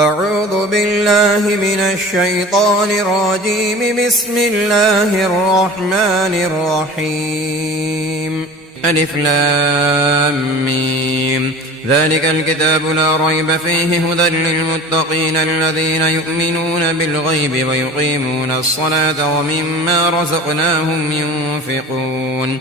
أعوذ بالله من الشيطان الرجيم. بسم الله الرحمن الرحيم. ألف لام ميم. ذلك الكتاب لا ريب فيه هدى للمتقين الذين يؤمنون بالغيب ويقيمون الصلاة ومما رزقناهم ينفقون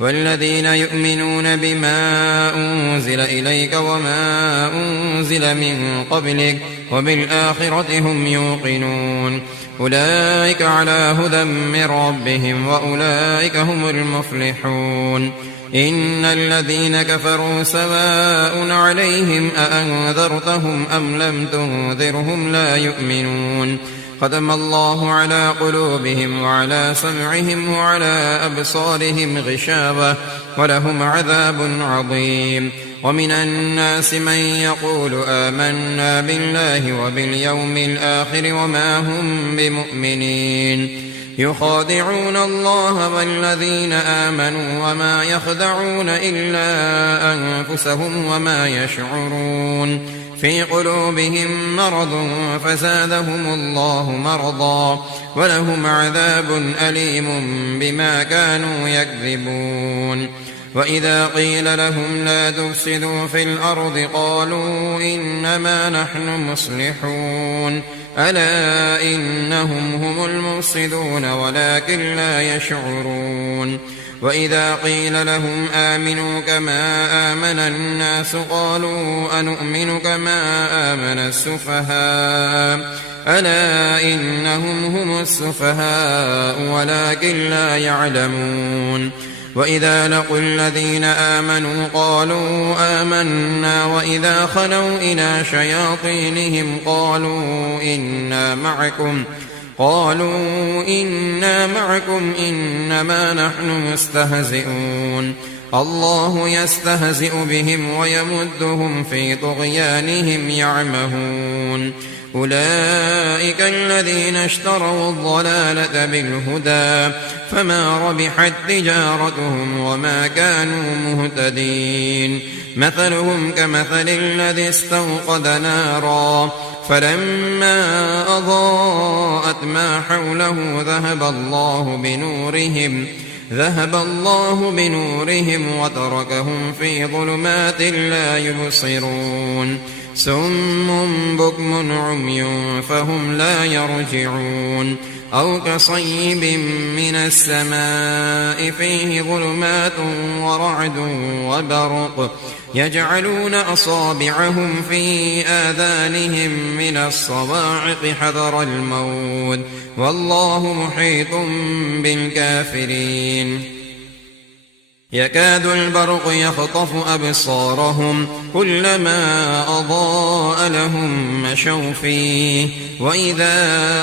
والذين يؤمنون بما أنزل إليك وما أنزل من قبلك وبالآخرة هم يوقنون أولئك على هدى من ربهم وأولئك هم المفلحون. إن الذين كفروا سواء عليهم أأنذرتهم أم لم تنذرهم لا يؤمنون ختم الله على قلوبهم وعلى سمعهم وعلى أبصارهم غشاوة ولهم عذاب عظيم. ومن الناس من يقول آمنا بالله وباليوم الآخر وما هم بمؤمنين يخادعون الله والذين آمنوا وما يخدعون إلا أنفسهم وما يشعرون في قلوبهم مرض فزادهم الله مرضا ولهم عذاب أليم بما كانوا يكذبون. وإذا قيل لهم لا تفسدوا في الأرض قالوا إنما نحن مصلحون ألا إنهم هم المفسدون ولكن لا يشعرون. وإذا قيل لهم آمنوا كما آمن الناس قالوا أنؤمن كما آمن السفهاء ألا إنهم هم السفهاء ولكن لا يعلمون. وإذا لقوا الذين آمنوا قالوا آمنا وإذا خلوا إلى شياطينهم قالوا إنا معكم إنما نحن مستهزئون الله يستهزئ بهم ويمدهم في طغيانهم يعمهون. أولئك الذين اشتروا الضلالة بالهدى فما ربحت تجارتهم وما كانوا مهتدين. مثلهم كمثل الذي استوقد نارا فلما أضاءت ما حوله ذهب الله بنورهم وتركهم في ظلمات لا يبصرون سم بكم عمي فهم لا يرجعون. أو كصيب من السماء فيه ظلمات ورعد وبرق يجعلون أصابعهم في آذانهم من الصواعق حذر الموت والله محيط بالكافرين. يكاد البرق يخطف أبصارهم كلما أضاء لهم مشوا فيه وإذا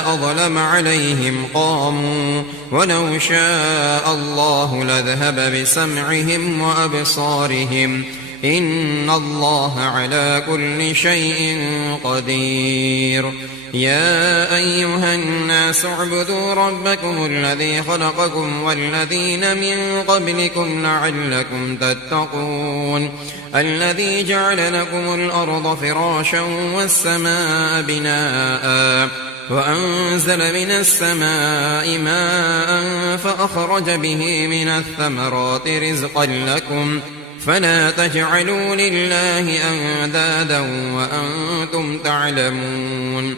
أظلم عليهم قاموا ولو شاء الله لذهب بسمعهم وأبصارهم إن الله على كل شيء قدير. يا أيها الناس اعبدوا ربكم الذي خلقكم والذين من قبلكم لعلكم تتقون الذي جعل لكم الأرض فراشا والسماء بناء وأنزل من السماء ماء فأخرج به من الثمرات رزقا لكم فلا تجعلوا لله أندادا وأنتم تعلمون.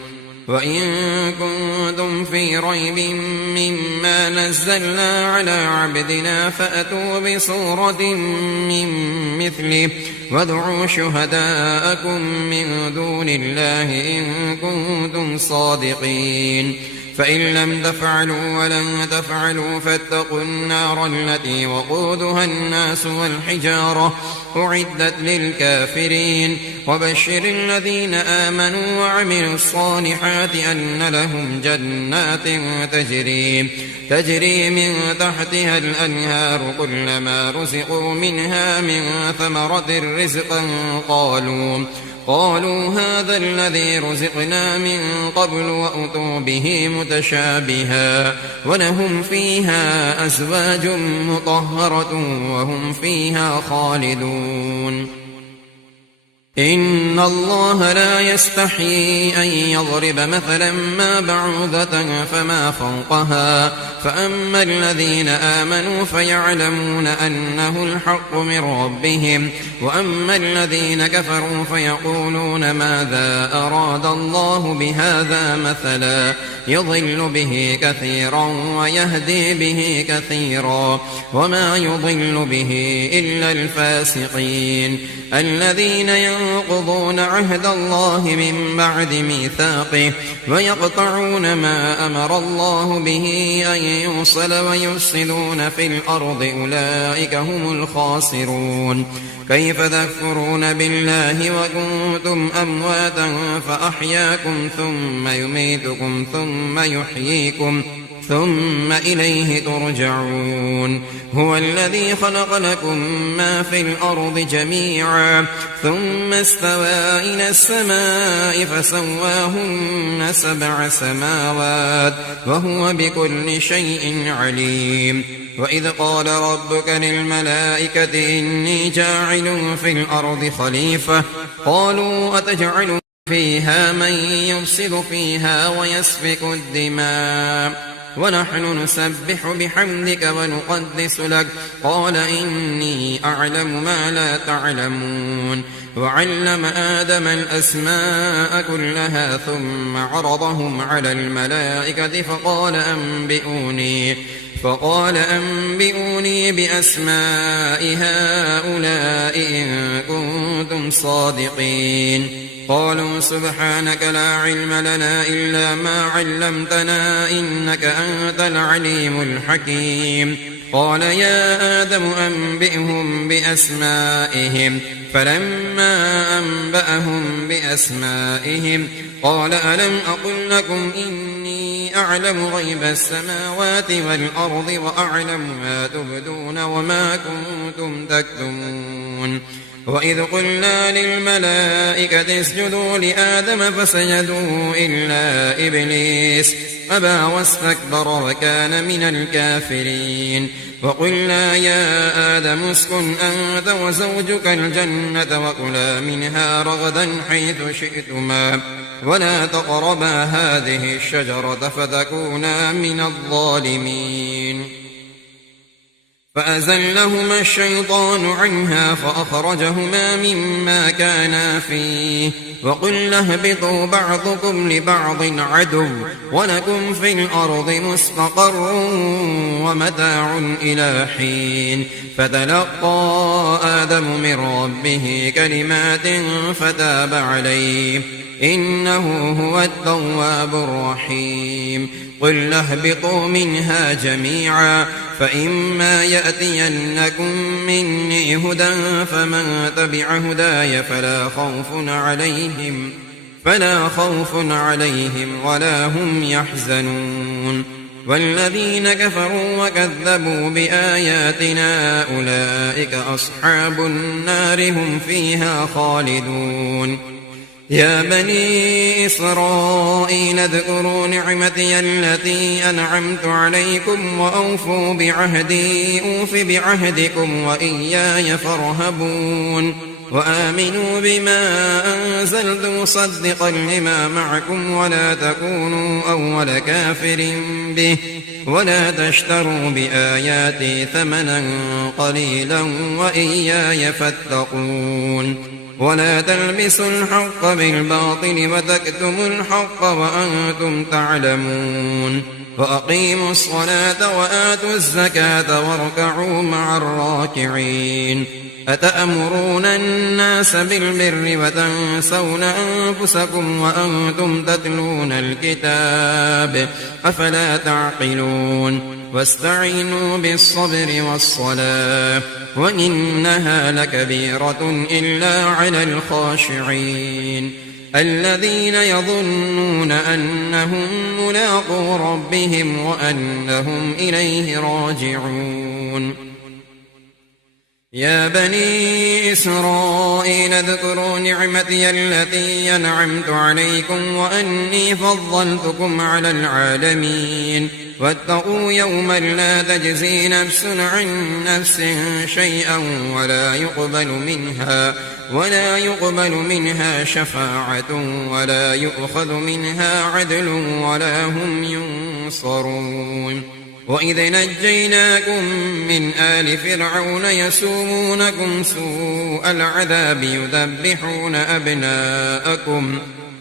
وإن كنتم في ريب مما نزلنا على عبدنا فأتوا بسورة من مثله وادعوا شهداءكم من دون الله إن كنتم صادقين فإن لم تفعلوا ولن تفعلوا فاتقوا النار التي وقودها الناس والحجارة أعدت للكافرين. وبشر الذين آمنوا وعملوا الصالحات أن لهم جنات تجري من تحتها الأنهار كلما رزقوا منها من ثمرة رزقا قالوا هذا الذي رزقنا من قبل وأتوا به متشابها ولهم فيها أزواج مطهرة وهم فيها خالدون. إن الله لا يستحيي أن يضرب مثلا ما بعوضة فما فوقها فأما الذين آمنوا فيعلمون أنه الحق من ربهم وأما الذين كفروا فيقولون ماذا أراد الله بهذا مثلا يضل به كثيرا ويهدي به كثيرا وما يضل به إلا الفاسقين الذين ينقضون عهد الله من بعد ميثاقه ويقطعون ما أمر الله به أن يوصل ويفسدون في الأرض أولئك هم الخاسرون كيف تكفرون بالله وكنتم أمواتا فأحياكم ثم يميتكم ثم يحييكم ثم إليه ترجعون هو الذي خلق لكم ما في الأرض جميعا ثم استوى إلى السماء فسواهن 7 سماوات وهو بكل شيء عليم وإذ قال ربك للملائكة إني جاعل في الأرض خليفة قالوا أتجعل فيها من يفسد فيها ويسفك الدماء ونحن نسبح بحمدك ونقدس لك قال إني أعلم ما لا تعلمون وعلم آدم الأسماء كلها ثم عرضهم على الملائكة فقال أنبئوني بأسماء هؤلاء إن كنتم صادقين قالوا سبحانك لا علم لنا إلا ما علمتنا إنك أنت العليم الحكيم قال يا آدم أنبئهم بأسمائهم فلما أنبأهم بأسمائهم قال ألم أقل لكم إني أعلم غيب السماوات والأرض وأعلم ما تبدون وما كنتم تكتمون وإذ قلنا للملائكة اسجدوا لآدم فسجدوا إلا إبليس أبى واستكبر وكان من الكافرين وقلنا يا آدم اسكن أنت وزوجك الجنة وكلا منها رغدا حيث شئتما ولا تقربا هذه الشجرة فتكونا من الظالمين فأزلهما الشيطان عنها فأخرجهما مما كانا فيه وقلنا اهبطوا بعضكم لبعض عدو ولكم في الأرض مستقر ومتاع إلى حين فتلقى آدم من ربه كلمات فتاب عليه إنه هو التواب الرحيم قل اهبطوا منها جميعا فإما يأتينكم مني هدى فمن تبع هداي فلا خوف عليهم ولا هم يحزنون والذين كفروا وكذبوا بآياتنا أولئك أصحاب النار هم فيها خالدون يا بني إسرائيل اذكروا نعمتي التي أنعمت عليكم وأوفوا بعهدي أوف بعهدكم وإياي فارهبون وآمنوا بما أنزلت مصدقا لما معكم ولا تكونوا أول كافر به ولا تشتروا بآياتي ثمنا قليلا وإياي فاتقون ولا تلبسوا الحق بالباطل وتكتموا الحق وأنتم تعلمون وأقيموا الصلاة وآتوا الزكاة واركعوا مع الراكعين أتأمرون الناس بالبر وتنسون أنفسكم وأنتم تتلون الكتاب أفلا تعقلون واستعينوا بالصبر والصلاة وإنها لكبيرة إلا على الخاشعين الذين يظنون أنهم ملاقو ربهم وأنهم إليه راجعون يا بني إسرائيل اذكروا نعمتي التي أنعمت عليكم وأني فضلتكم على العالمين واتقوا يوما لا تجزي نفس عن نفس شيئا ولا يقبل منها شفاعة ولا يؤخذ منها عدل ولا هم ينصرون. وإذ نجيناكم من آل فرعون يسومونكم سوء العذاب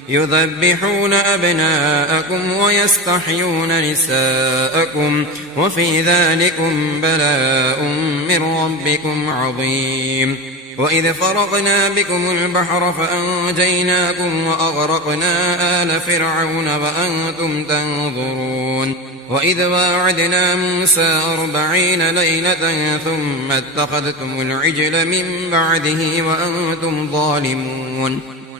يذبحون أبناءكم ويستحيون نساءكم وفي ذلكم بلاء من ربكم عظيم. وإذ فرقنا بكم البحر فأنجيناكم وأغرقنا آل فرعون وأنتم تنظرون. وإذ واعدنا موسى 40 ليلة ثم اتخذتم العجل من بعده وأنتم ظالمون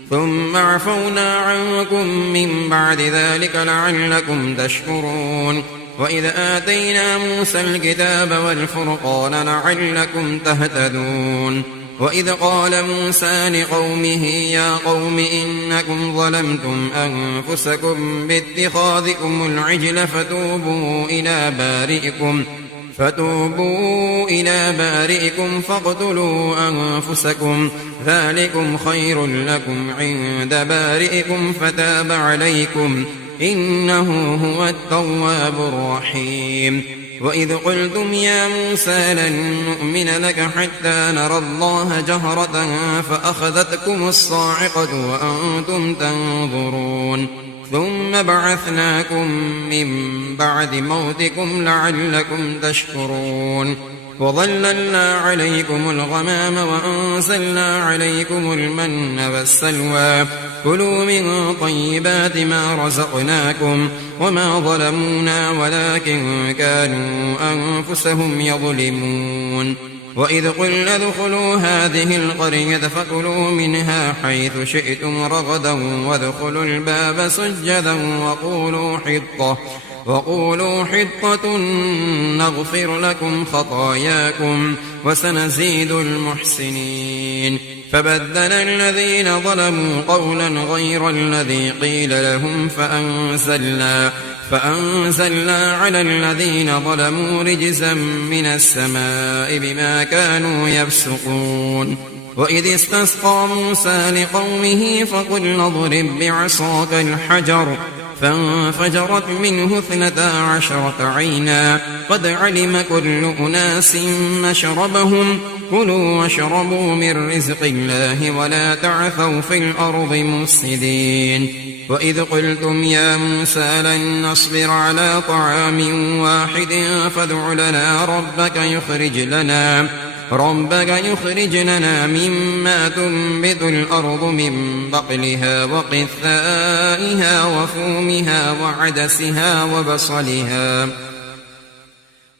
ثم عفونا عنكم من بعد ذلك لعلكم تشكرون. وإذ آتينا موسى الكتاب والفرقان لعلكم تهتدون. وإذ قال موسى لقومه يا قوم إنكم ظلمتم أنفسكم باتخاذكم العجل فتوبوا إلى بارئكم فاقتلوا أنفسكم ذلكم خير لكم عند بارئكم فتاب عليكم إنه هو التواب الرحيم. وإذ قلتم يا موسى لن نؤمن لك حتى نرى الله جهرة فأخذتكم الصاعقة وأنتم تنظرون ثم بعثناكم من بعد موتكم لعلكم تشكرون. وظللنا عليكم الغمام وأنزلنا عليكم المن والسلوى كلوا من طيبات ما رزقناكم وما ظلمونا ولكن كانوا أنفسهم يظلمون. وإذ قلنا ادخلوا هذه القرية فكلوا منها حيث شئتم رغدا وادخلوا الباب سجدا وقولوا حطة نغفر لكم خطاياكم وسنزيد المحسنين. فبدل الذين ظلموا قولا غير الذي قيل لهم فأنزلنا على الذين ظلموا رجزا من السماء بما كانوا يفسقون. وإذ استسقى موسى لقومه فقلنا اضرب بعصاك الحجر فانفجرت منه 12 عينا قد علم كل أناس مشربهم كلوا واشربوا من رزق الله ولا تعثوا في الأرض مفسدين. وإذ قلتم يا موسى لن نصبر على طعام واحد فادع لنا ربك يخرج لنا مما تنبت الأرض من بقلها وقثائها وفومها وعدسها وبصلها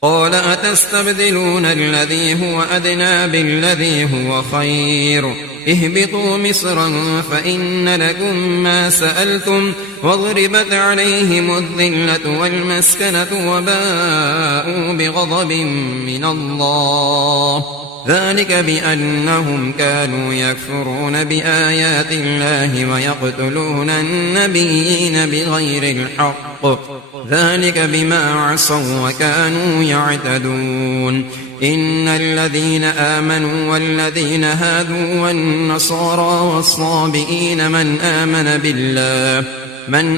قال أتستبدلون الذي هو أدنى بالذي هو خير اهبطوا مصرا فإن لكم ما سألتم وضربت عليهم الذلة والمسكنة وباءوا بغضب من الله ذلك بأنهم كانوا يكفرون بآيات الله ويقتلون النبيين بغير الحق ذلك بما عصوا وكانوا يعتدون. إن الذين آمنوا والذين هادوا والنصارى والصابئين من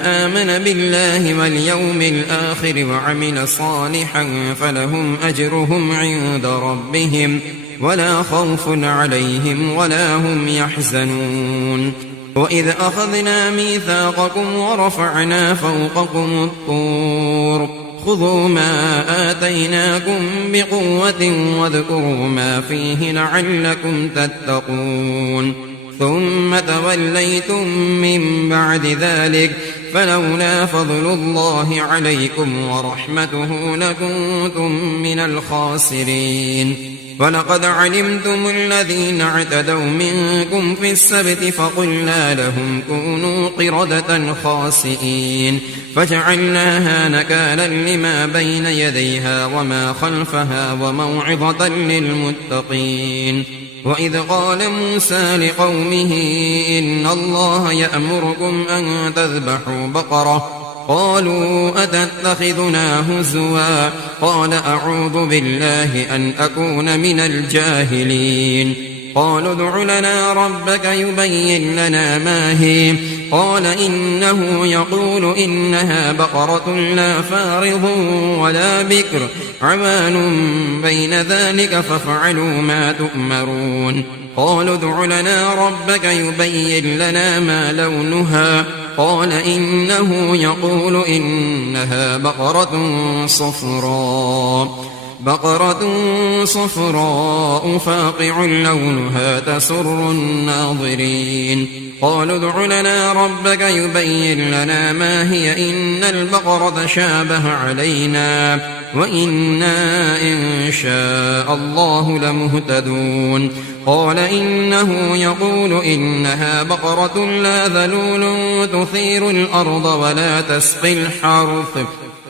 آمن بالله واليوم الآخر وعمل صالحا فلهم أجرهم عند ربهم ولا خوف عليهم ولا هم يحزنون. وإذ أخذنا ميثاقكم ورفعنا فوقكم الطور خذوا ما آتيناكم بقوة واذكروا ما فيه لعلكم تتقون ثم توليتم من بعد ذلك فلولا فضل الله عليكم ورحمته لكنتم من الخاسرين. ولقد علمتم الذين اعتدوا منكم في السبت فقلنا لهم كونوا قردة خاسئين فجعلناها نكالا لما بين يديها وما خلفها وموعظة للمتقين. وإذ قال موسى لقومه إن الله يأمركم أن تذبحوا بقرة قالوا أتتخذنا هزوا قال أعوذ بالله أن أكون من الجاهلين. قالوا ادع لنا ربك يبين لنا ما هي قال إنه يقول إنها بقرة لا فارض ولا بكر عوان بين ذلك فافعلوا ما تؤمرون قالوا ادع لنا ربك يبين لنا ما لونها قال إنه يقول إنها بقرة صفراء فاقع لونها تسر الناظرين قالوا ادع لنا ربك يبين لنا ما هي إن البقرة شابه علينا وإنا إن شاء الله لمهتدون قال إنه يقول إنها بقرة لا ذلول تثير الأرض ولا تسقي الحرث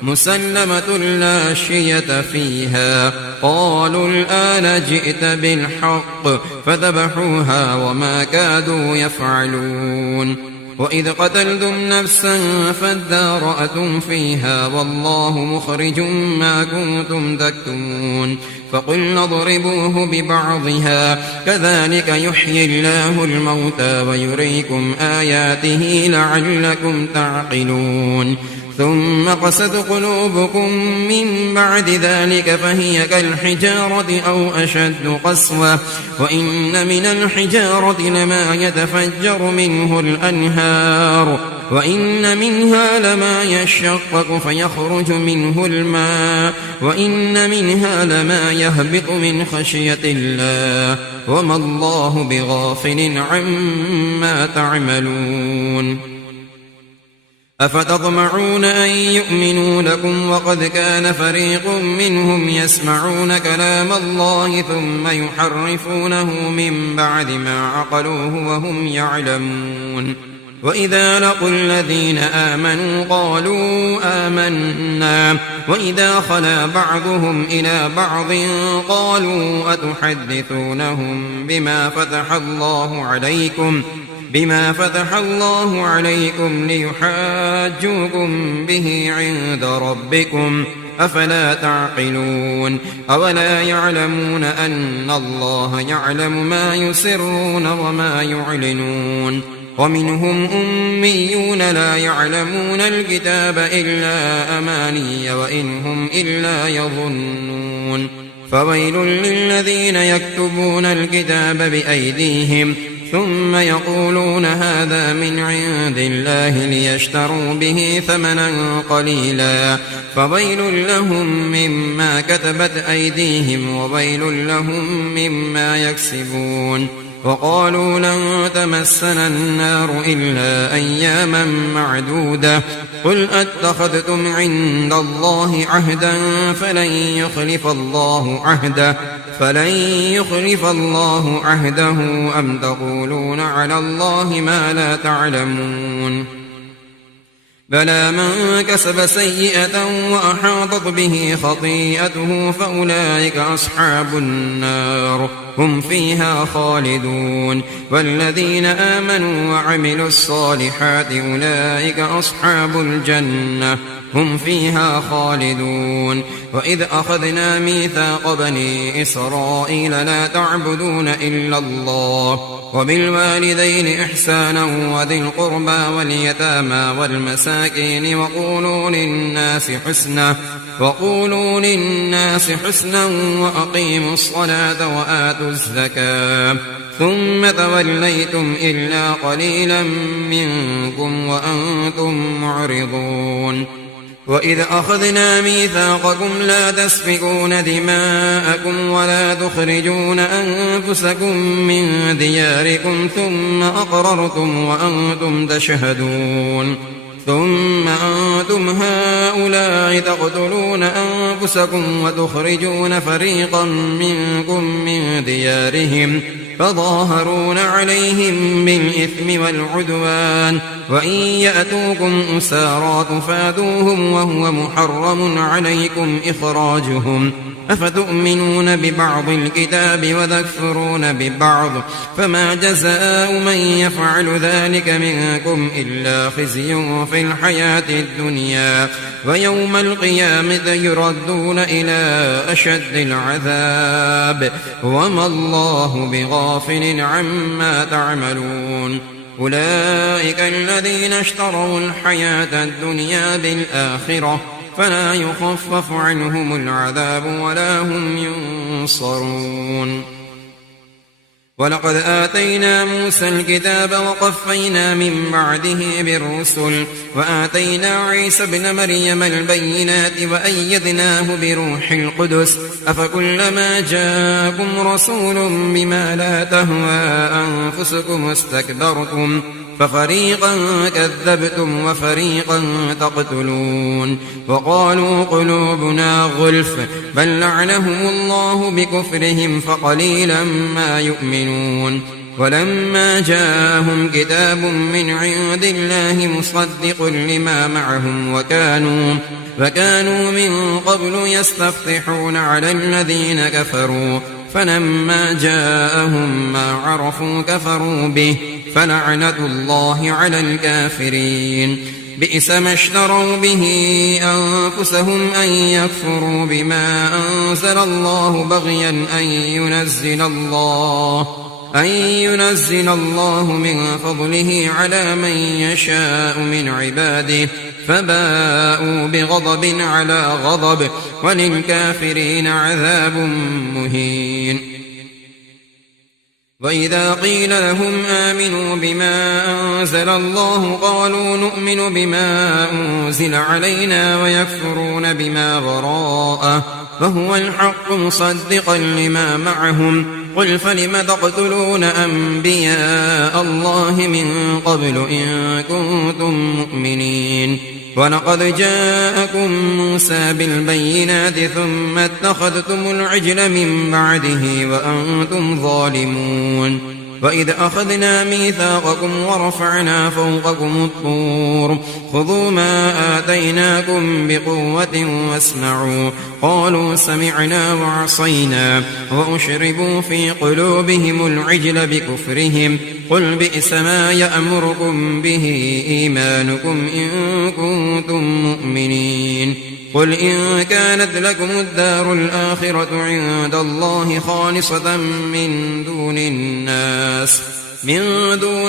مسلمة لا شية فيها قالوا الآن جئت بالحق فذبحوها وما كادوا يفعلون وإذ قتلتم نفسا فادارأتم فيها والله مخرج ما كنتم تكتمون فقلنا اضربوه ببعضها كذلك يحيي الله الموتى ويريكم آياته لعلكم تعقلون ثم قست قلوبكم من بعد ذلك فهي كالحجارة أو أشد قسوة وإن من الحجارة لما يتفجر منه الأنهار وإن منها لما يشقق فيخرج منه الماء وإن منها لما يهبط من خشية الله وما الله بغافل عما تعملون أفتطمعون أن يؤمنوا لكم وقد كان فريق منهم يسمعون كلام الله ثم يحرفونه من بعد ما عقلوه وهم يعلمون وإذا لقوا الذين آمنوا قالوا آمنا وإذا خلا بعضهم إلى بعض قالوا أتحدثونهم بما فتح الله عليكم ليحاجوكم به عند ربكم أفلا تعقلون أولا يعلمون أن الله يعلم ما يسرون وما يعلنون ومنهم أميون لا يعلمون الكتاب إلا أماني وإن هم إلا يظنون فويل للذين يكتبون الكتاب بأيديهم ثم يقولون هذا من عند الله ليشتروا به ثمنا قليلا فويل لهم مما كتبت أيديهم وويل لهم مما يكسبون وقالوا لن تمسنا النار إلا أياما معدودة قل أتخذتم عند الله عهدا فلن يخلف الله عهده أم تقولون على الله ما لا تعلمون بلى من كسب سيئة وأحاطت به خطيئته فأولئك أصحاب النار هم فيها خالدون والذين آمنوا وعملوا الصالحات أولئك أصحاب الجنة هم فيها خالدون وإذ أخذنا ميثاق بني إسرائيل لا تعبدون إلا الله وبالوالدين إحسانا وذي القربى واليتامى والمساكين وقولوا للناس حسنا وأقيموا الصلاة وآتوا الزكاة ثم توليتم إلا قليلا منكم وأنتم معرضون وإذ أخذنا ميثاقكم لا تسفكون دماءكم ولا تخرجون أنفسكم من دياركم ثم أقررتم وأنتم تشهدون ثم أنتم هؤلاء تقتلون أنفسكم وتخرجون فريقا منكم من ديارهم فظاهرون عليهم بالإثم والعدوان وإن يأتوكم أسارى تفادوهم وهو محرم عليكم إخراجهم أفتؤمنون ببعض الكتاب وتكفرون ببعض فما جزاء من يفعل ذلك منكم إلا خزي في الحياة الدنيا ويوم القيامة يردون إلى أشد العذاب وما الله بغافل عما تعملون أولئك الذين اشتروا الحياة الدنيا بالآخرة فلا يخفف عنهم العذاب ولا هم ينصرون ولقد آتينا موسى الكتاب وقفينا من بعده بالرسل وآتينا عيسى ابن مريم البينات وأيدناه بروح القدس أفكلما جاءكم رسول بما لا تهوى أنفسكم استكبرتم ففريقا كذبتم وفريقا تقتلون وقالوا قلوبنا غلف بل لعنهم الله بكفرهم فقليلا ما يؤمنون ولما جاءهم كتاب من عند الله مصدق لما معهم وكانوا من قبل يستفتحون على الذين كفروا فلما جاءهم ما عرفوا كفروا به فلعنة الله على الكافرين بئس ما اشتروا به أنفسهم أن يكفروا بما أنزل الله بغيا أن ينزل الله من فضله على من يشاء من عباده فباءوا بغضب على غضب وللكافرين عذاب مهين وإذا قيل لهم آمنوا بما أنزل الله قالوا نؤمن بما أنزل علينا ويكفرون بما وراءه فهو الحق مصدقا لما معهم قل فلم تقتلون أنبياء الله من قبل إن كنتم مؤمنين ولقد جاءكم موسى بالبينات ثم اتخذتم العجل من بعده وأنتم ظالمون وإذ أخذنا ميثاقكم ورفعنا فوقكم الطور خذوا ما آتيناكم بقوة واسمعوا قالوا سمعنا وعصينا وأشربوا في قلوبهم العجل بكفرهم قل بئس ما يأمركم به إيمانكم إن كنتم مؤمنين قل إن كانت لكم الدار الآخرة عند الله خالصة من دون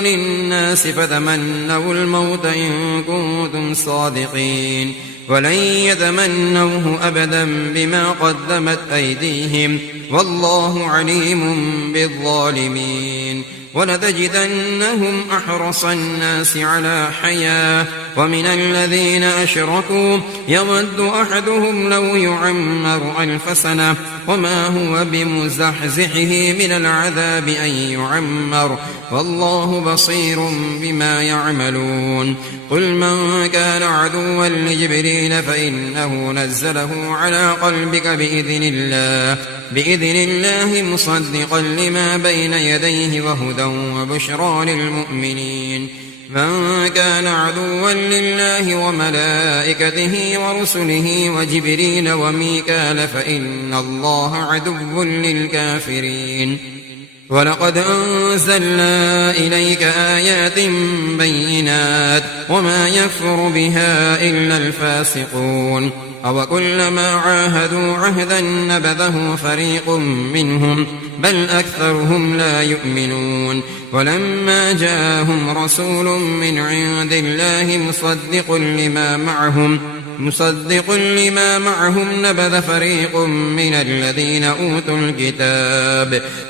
الناس فتمنوا الموت إن كنتم صادقين ولن يتمنوه أبدا بما قدمت أيديهم والله عليم بالظالمين ولتجدنهم أحرص الناس على حياة ومن الذين أشركوا يود أحدهم لو يعمر 1000 سنة وما هو بمزحزحه من العذاب أن يعمر والله بصير بما يعملون قل من كان عدوا لجبريل فإنه نزله على قلبك بإذن الله مصدقا لما بين يديه وهدى وبشرى للمؤمنين من كان عدوا لله وملائكته ورسله وجبريل وميكال فإن الله عدو للكافرين ولقد أنزلنا إليك آيات بينات وما يكفر بها إلا الفاسقون أوكلما عاهدوا عهدا نبذه فريق منهم بل أكثرهم لا يؤمنون ولما جاءهم رسول من عند الله مصدق لما معهم نبذ فريق من الذين أوتوا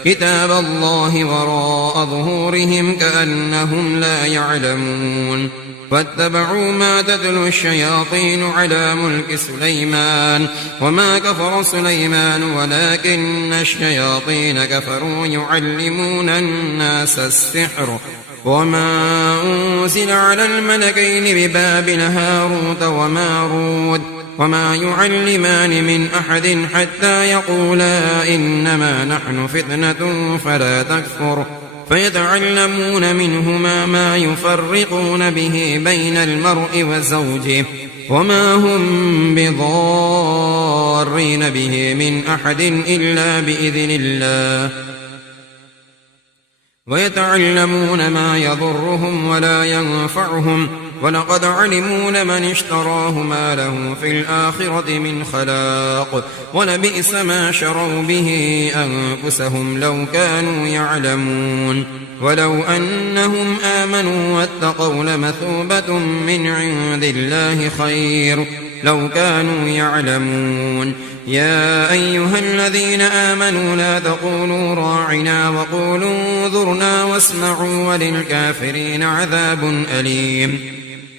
كتاب الله وراء ظهورهم كأنهم لا يعلمون واتبعوا ما تتلو الشياطين على ملك سليمان وما كفر سليمان ولكن الشياطين كفروا يعلمون الناس السحر وما أنزل على الملكين ببابل هاروت وماروت وما يعلمان من أحد حتى يقولا إنما نحن فتنة فلا تكفر فيتعلمون منهما ما يفرقون به بين المرء وزوجه وما هم بضارين به من أحد إلا بإذن الله ويتعلمون ما يضرهم ولا ينفعهم ولقد علموا لمن اشتراه ما له في الآخرة من خلاق ولبئس ما شروا به أنفسهم لو كانوا يعلمون ولو أنهم آمنوا واتقوا لمثوبة من عند الله خير لو كانوا يعلمون يا أيها الذين آمنوا لا تقولوا راعنا وقولوا انظرنا واسمعوا وللكافرين عذاب أليم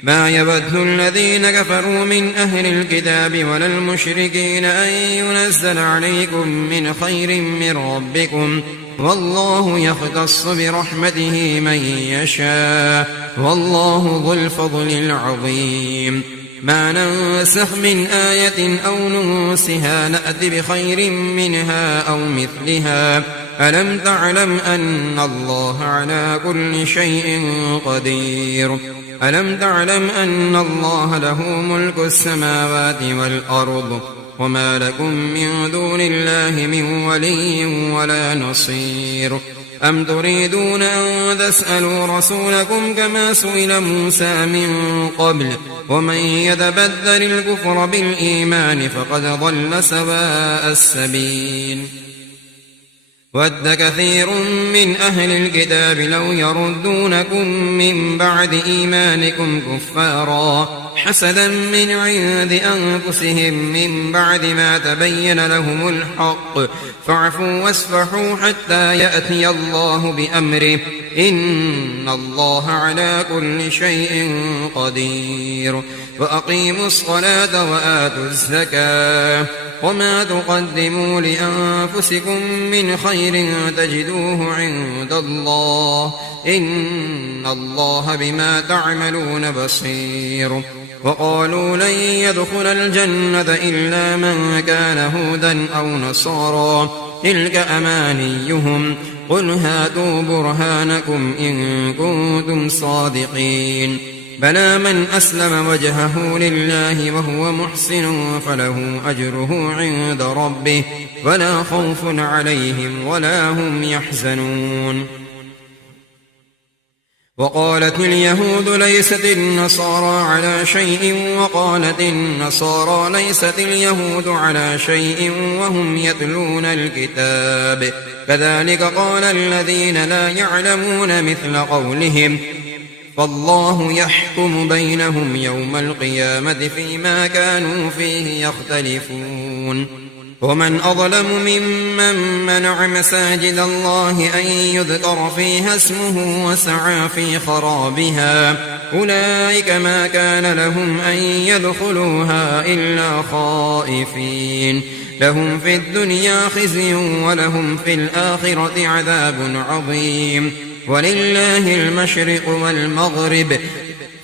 ما يود الذين كفروا من أهل الكتاب ولا المشركين أن ينزل عليكم من خير من ربكم والله يختص برحمته من يشاء والله ذو الفضل العظيم ما ننسخ من آية أو ننسها نأت بخير منها أو مثلها ألم تعلم أن الله على كل شيء قدير ألم تعلم أن الله له ملك السماوات والأرض وما لكم من دون الله من ولي ولا نصير أم تريدون أن تسألوا رسولكم كما سئل موسى من قبل ومن يتبدل الكفر بالإيمان فقد ضل سواء السبيل ود كثير من أهل الكتاب لو يردونكم من بعد إيمانكم كفارا حسدا من عند أنفسهم من بعد ما تبين لهم الحق فاعفوا واصفحوا حتى يأتي الله بأمره إن الله على كل شيء قدير وأقيموا الصلاة وآتوا الزكاة وما تقدموا لأنفسكم من خير تجدوه عند الله إن الله بما تعملون بصير وقالوا لن يدخل الجنة إلا من كان هودا أو نصارى تلك أمانيهم قل هاتوا برهانكم إن كنتم صادقين بلى من أسلم وجهه لله وهو محسن فله أجره عند ربه ولا خوف عليهم ولا هم يحزنون وقالت اليهود ليست النصارى على شيء وقالت النصارى ليست اليهود على شيء وهم يتلون الكتاب كذلك قال الذين لا يعلمون مثل قولهم فالله يحكم بينهم يوم القيامة فيما كانوا فيه يختلفون ومن أظلم ممن منع مساجد الله أن يذكر فيها اسمه وسعى في خرابها أولئك ما كان لهم أن يدخلوها إلا خائفين لهم في الدنيا خزي ولهم في الآخرة عذاب عظيم ولله المشرق والمغرب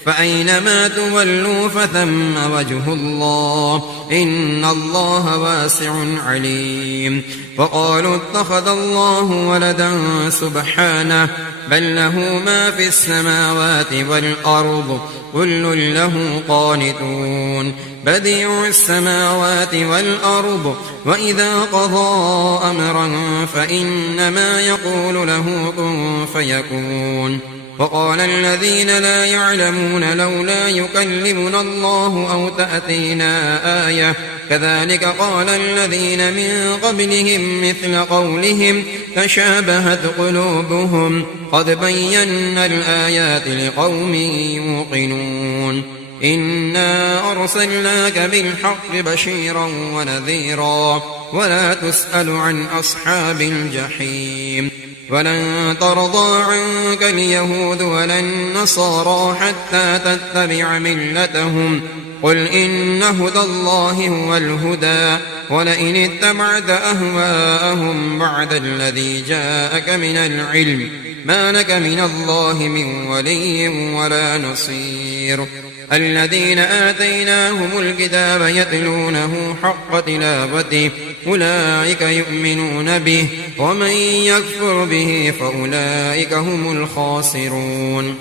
فأينما تولوا فثم وجه الله إن الله واسع عليم وقالوا اتخذ الله ولدا سبحانه بل له ما في السماوات والأرض كل له قانتون بديع السماوات والأرض وإذا قضى أمرا فإنما يقول له كن فيكون وقال الذين لا يعلمون لولا يكلمنا الله أو تأتينا آية كذلك قال الذين من قبلهم مثل قولهم تشابهت قلوبهم قد بينا الآيات لقوم يوقنون إنا أرسلناك بالحق بشيرا ونذيرا ولا تسأل عن أصحاب الجحيم ولن ترضى عنك اليهود ولا النصارى حتى تتبع ملتهم قل إن هدى الله هو الهدى ولئن اتبعت أهواءهم بعد الذي جاءك من العلم ما لك من الله من ولي ولا نصير الذين آتيناهم الكتاب يتلونه حق تلاوته أولئك يؤمنون به، ومن يكفر به فأولئك هم الخاسرون.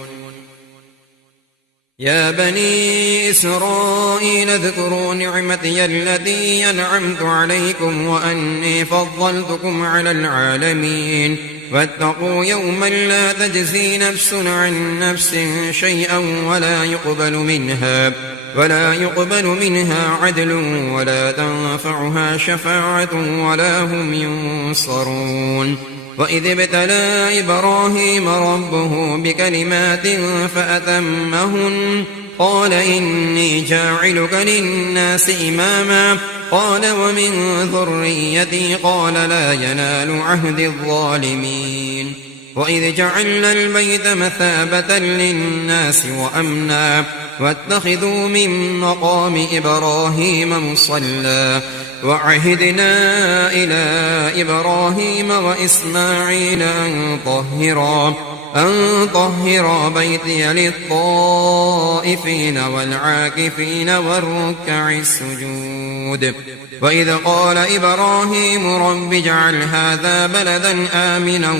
يا بني إسرائيل اذكروا نعمتي التي أنعمت عليكم وأني فضلتكم على العالمين، واتقوا يوما لا تجزي نفس عن نفس شيئا ولا يقبل منها عدل ولا تنفعها شفاعة ولا هم ينصرون. وإذ ابتلى إبراهيم ربه بكلمات فأتمهن قال إني جاعلك للناس إماما قال ومن ذريتي قال لا ينال عهد الظالمين. وإذ جعلنا البيت مثابة للناس وأمنا واتخذوا من مقام إبراهيم مصلى وعهدنا إلى إبراهيم وإسماعيل أن طهرا بيتي للطائفين والعاكفين والركع السجود. وإذ قال إبراهيم رب اجعل هذا بلدا آمنا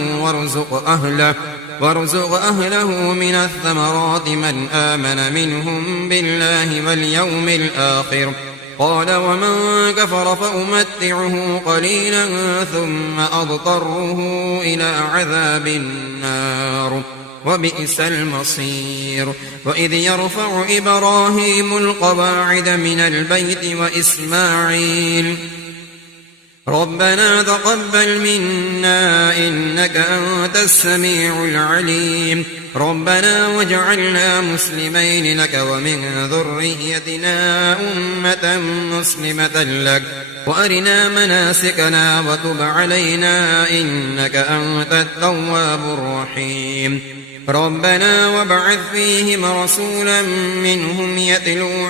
وارزق أهله من الثمرات من آمن منهم بالله واليوم الآخر قال ومن كفر فأمتعه قليلا ثم أضطره إلى عذاب النار وبئس المصير. وإذ يرفع إبراهيم القواعد من البيت وإسماعيل ربنا تقبل منا إنك أنت السميع العليم ربنا واجعلنا مسلمين لك ومن ذريتنا أمة مسلمة لك وأرنا مناسكنا وتب علينا إنك أنت التواب الرحيم ربنا وابعث فيهم رسولا منهم يتلو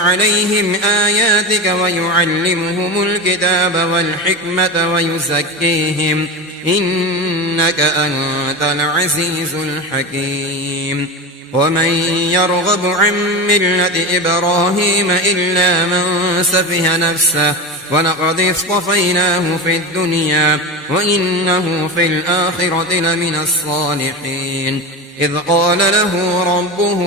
عليهم آياتك ويعلمهم الكتاب والحكمة ويزكيهم إنك أنت العزيز الحكيم. ومن يرغب عن ملة إبراهيم إلا من سفه نفسه ولقد اصطفيناه في الدنيا وإنه في الآخرة لمن الصالحين. إذ قال له ربه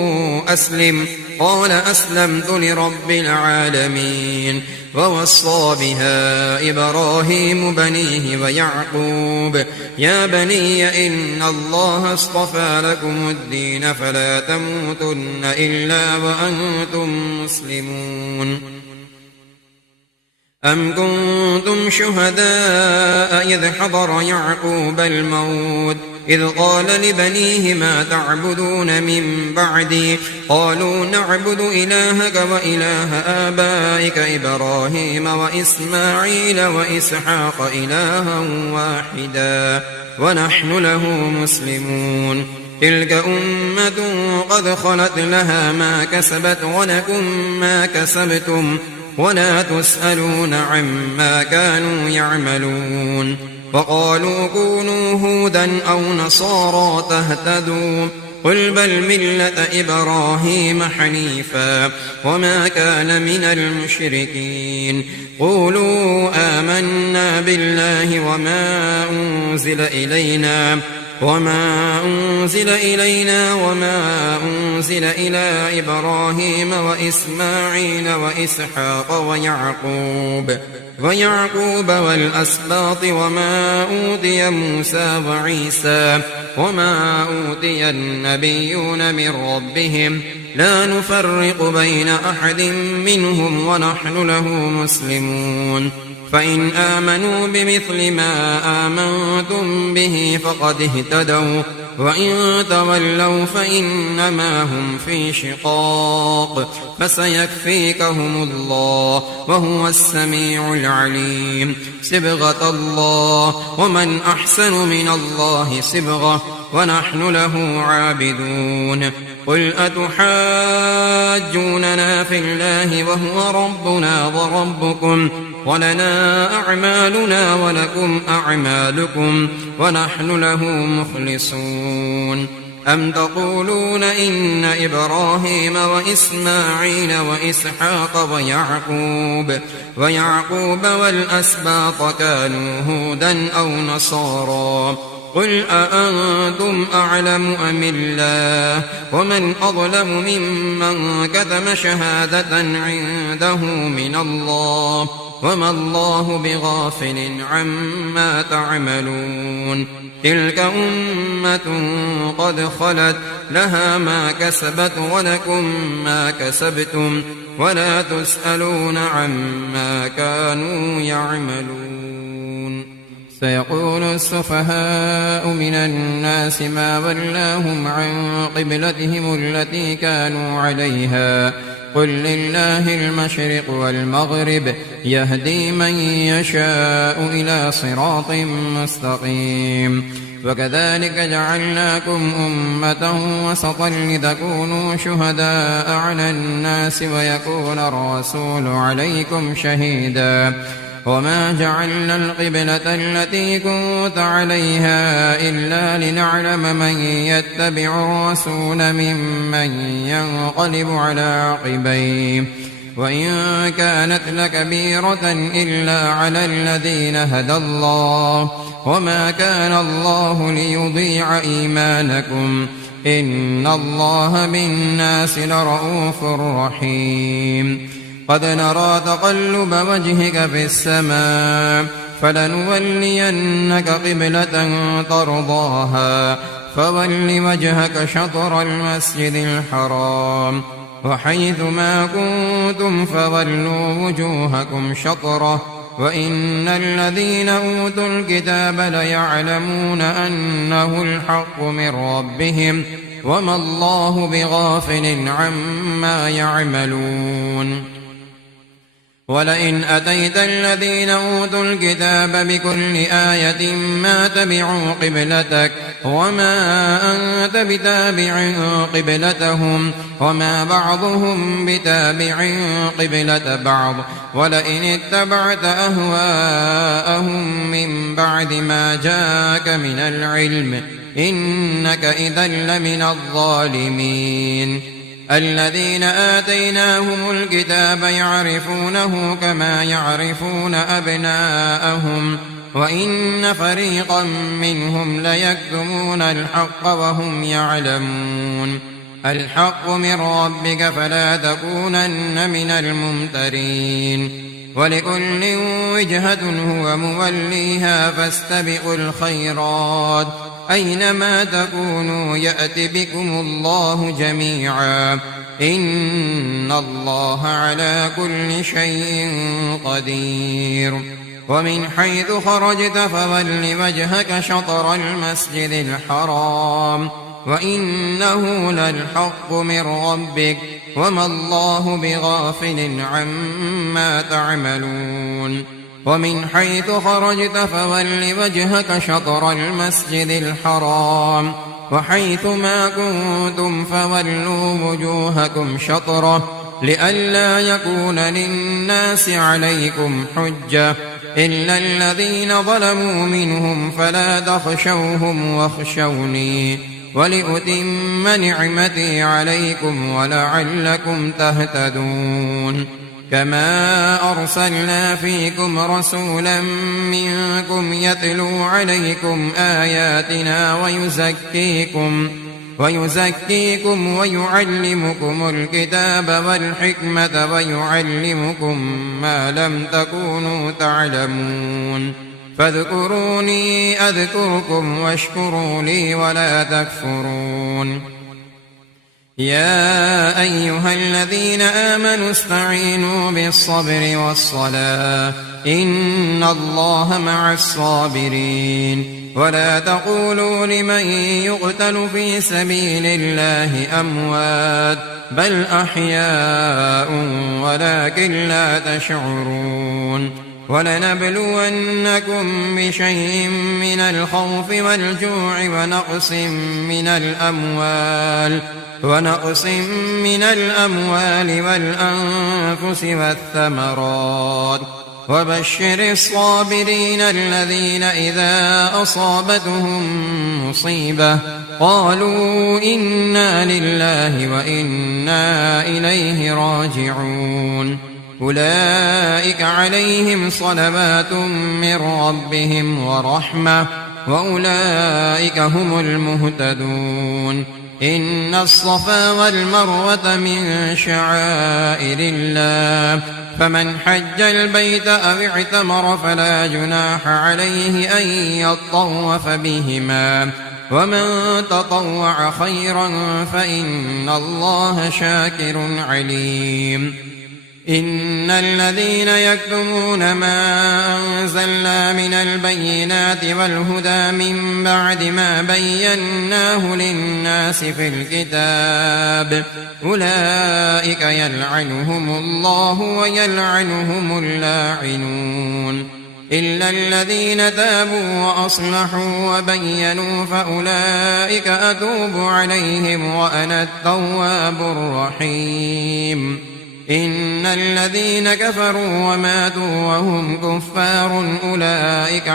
أسلم قال أسلمت لرب العالمين. ووصى بها إبراهيم بنيه ويعقوب يا بني إن الله اصطفى لكم الدين فلا تموتن إلا وأنتم مسلمون. أم كنتم شهداء إذ حضر يعقوب الموت إذ قال لبنيه ما تعبدون من بعدي قالوا نعبد إلهك وإله آبائك إبراهيم وإسماعيل وإسحاق إلها واحدا ونحن له مسلمون. تلك أمة قد خلت لها ما كسبت ولكم ما كسبتم ولا تسألون عما كانوا يعملون. وقالوا كونوا هودا أو نصارى تهتدوا قل بل ملة إبراهيم حنيفا وما كان من المشركين. قولوا آمنا بالله وما أنزل إلينا وما أنزل إلى إبراهيم وإسماعيل وإسحاق ويعقوب والأسباط وما أوتي موسى وعيسى وما أوتي النبيون من ربهم لا نفرق بين أحد منهم ونحن له مسلمون. فإن آمنوا بمثل ما آمنتم به فقد اهتدوا وإن تولوا فإنما هم في شقاق فسيكفيكهم الله وهو السميع العليم. صبغة الله ومن أحسن من الله صبغة ونحن له عابدون. قل أتحاجوننا في الله وهو ربنا وربكم ولنا أعمالنا ولكم أعمالكم ونحن له مخلصون. أم تقولون إن إبراهيم وإسماعيل وإسحاق ويعقوب والأسباط كانوا هودا أو نصارى قل أأنتم أعلم أم الله ومن أظلم ممن كتم شهادة عنده من الله وما الله بغافل عما تعملون تلك أمة قد خلت لها ما كسبت ولكم ما كسبتم ولا تسألون عما كانوا يعملون سيقول السفهاء من الناس ما ولاهم عن قبلتهم التي كانوا عليها قل لله المشرق والمغرب يهدي من يشاء إلى صراط مستقيم وكذلك جعلناكم أمة وسطا لتكونوا شهداء على الناس ويكون الرسول عليكم شهيدا وما جعلنا القبلة التي كنت عليها إلا لنعلم من يتبع الرسول ممن ينقلب على عقبيه وإن كانت لكبيرة إلا على الذين هدى الله وما كان الله ليضيع إيمانكم إن الله بالناس لرءوف رحيم قد نرى تقلب وجهك في السماء فلنولينك قبلة ترضاها فول وجهك شطر المسجد الحرام وحيث ما كنتم فولوا وجوهكم شطره وإن الذين أوتوا الكتاب ليعلمون أنه الحق من ربهم وما الله بغافل عما يعملون ولئن أتيت الذين أوتوا الكتاب بكل آية ما تبعوا قبلتك وما أنت بتابع قبلتهم وما بعضهم بتابع قبلة بعض ولئن اتبعت أهواءهم من بعد ما جاءك من العلم إنك إذا لمن الظالمين الذين آتيناهم الكتاب يعرفونه كما يعرفون أبناءهم وإن فريقا منهم ليكتمون الحق وهم يعلمون الحق من ربك فلا تكونن من الممترين ولكل وجهة هو موليها فاستبقوا الخيرات أينما تكونوا يأت بكم الله جميعا إن الله على كل شيء قدير ومن حيث خرجت فول وجهك شطر المسجد الحرام وإنه للحق من ربك وما الله بغافل عما تعملون ومن حيث خرجت فول وجهك شطر المسجد الحرام وحيث ما كنتم فولوا وجوهكم شطره لئلا يكون للناس عليكم حجة إلا الذين ظلموا منهم فلا تخشوهم واخشوني ولأتم نعمتي عليكم ولعلكم تهتدون كما أرسلنا فيكم رسولا منكم يتلو عليكم آياتنا ويزكيكم ويعلمكم الكتاب والحكمة ويعلمكم ما لم تكونوا تعلمون فاذكروني أذكركم واشكروا لي ولا تكفرون يا أيها الذين آمنوا استعينوا بالصبر والصلاة إن الله مع الصابرين ولا تقولوا لمن يقتل في سبيل الله أموات بل أحياء ولكن لا تشعرون ولنبلونكم بشيء من الخوف والجوع ونقص من الأموال والأنفس والثمرات وبشر الصابرين الذين إذا أصابتهم مصيبة قالوا إنا لله وإنا إليه راجعون أولئك عليهم صلوات من ربهم ورحمة وأولئك هم المهتدون إن الصفا والمروة من شعائر الله فمن حج البيت أو اعتمر فلا جناح عليه أن يطوف بهما ومن تطوع خيرا فإن الله شاكر عليم إن الذين يكتمون ما أنزلنا من البينات والهدى من بعد ما بيناه للناس في الكتاب أولئك يلعنهم الله ويلعنهم اللاعنون إلا الذين تابوا وأصلحوا وبينوا فأولئك أتوب عليهم وأنا التواب الرحيم إن الذين كفروا وماتوا وهم كفار أولئك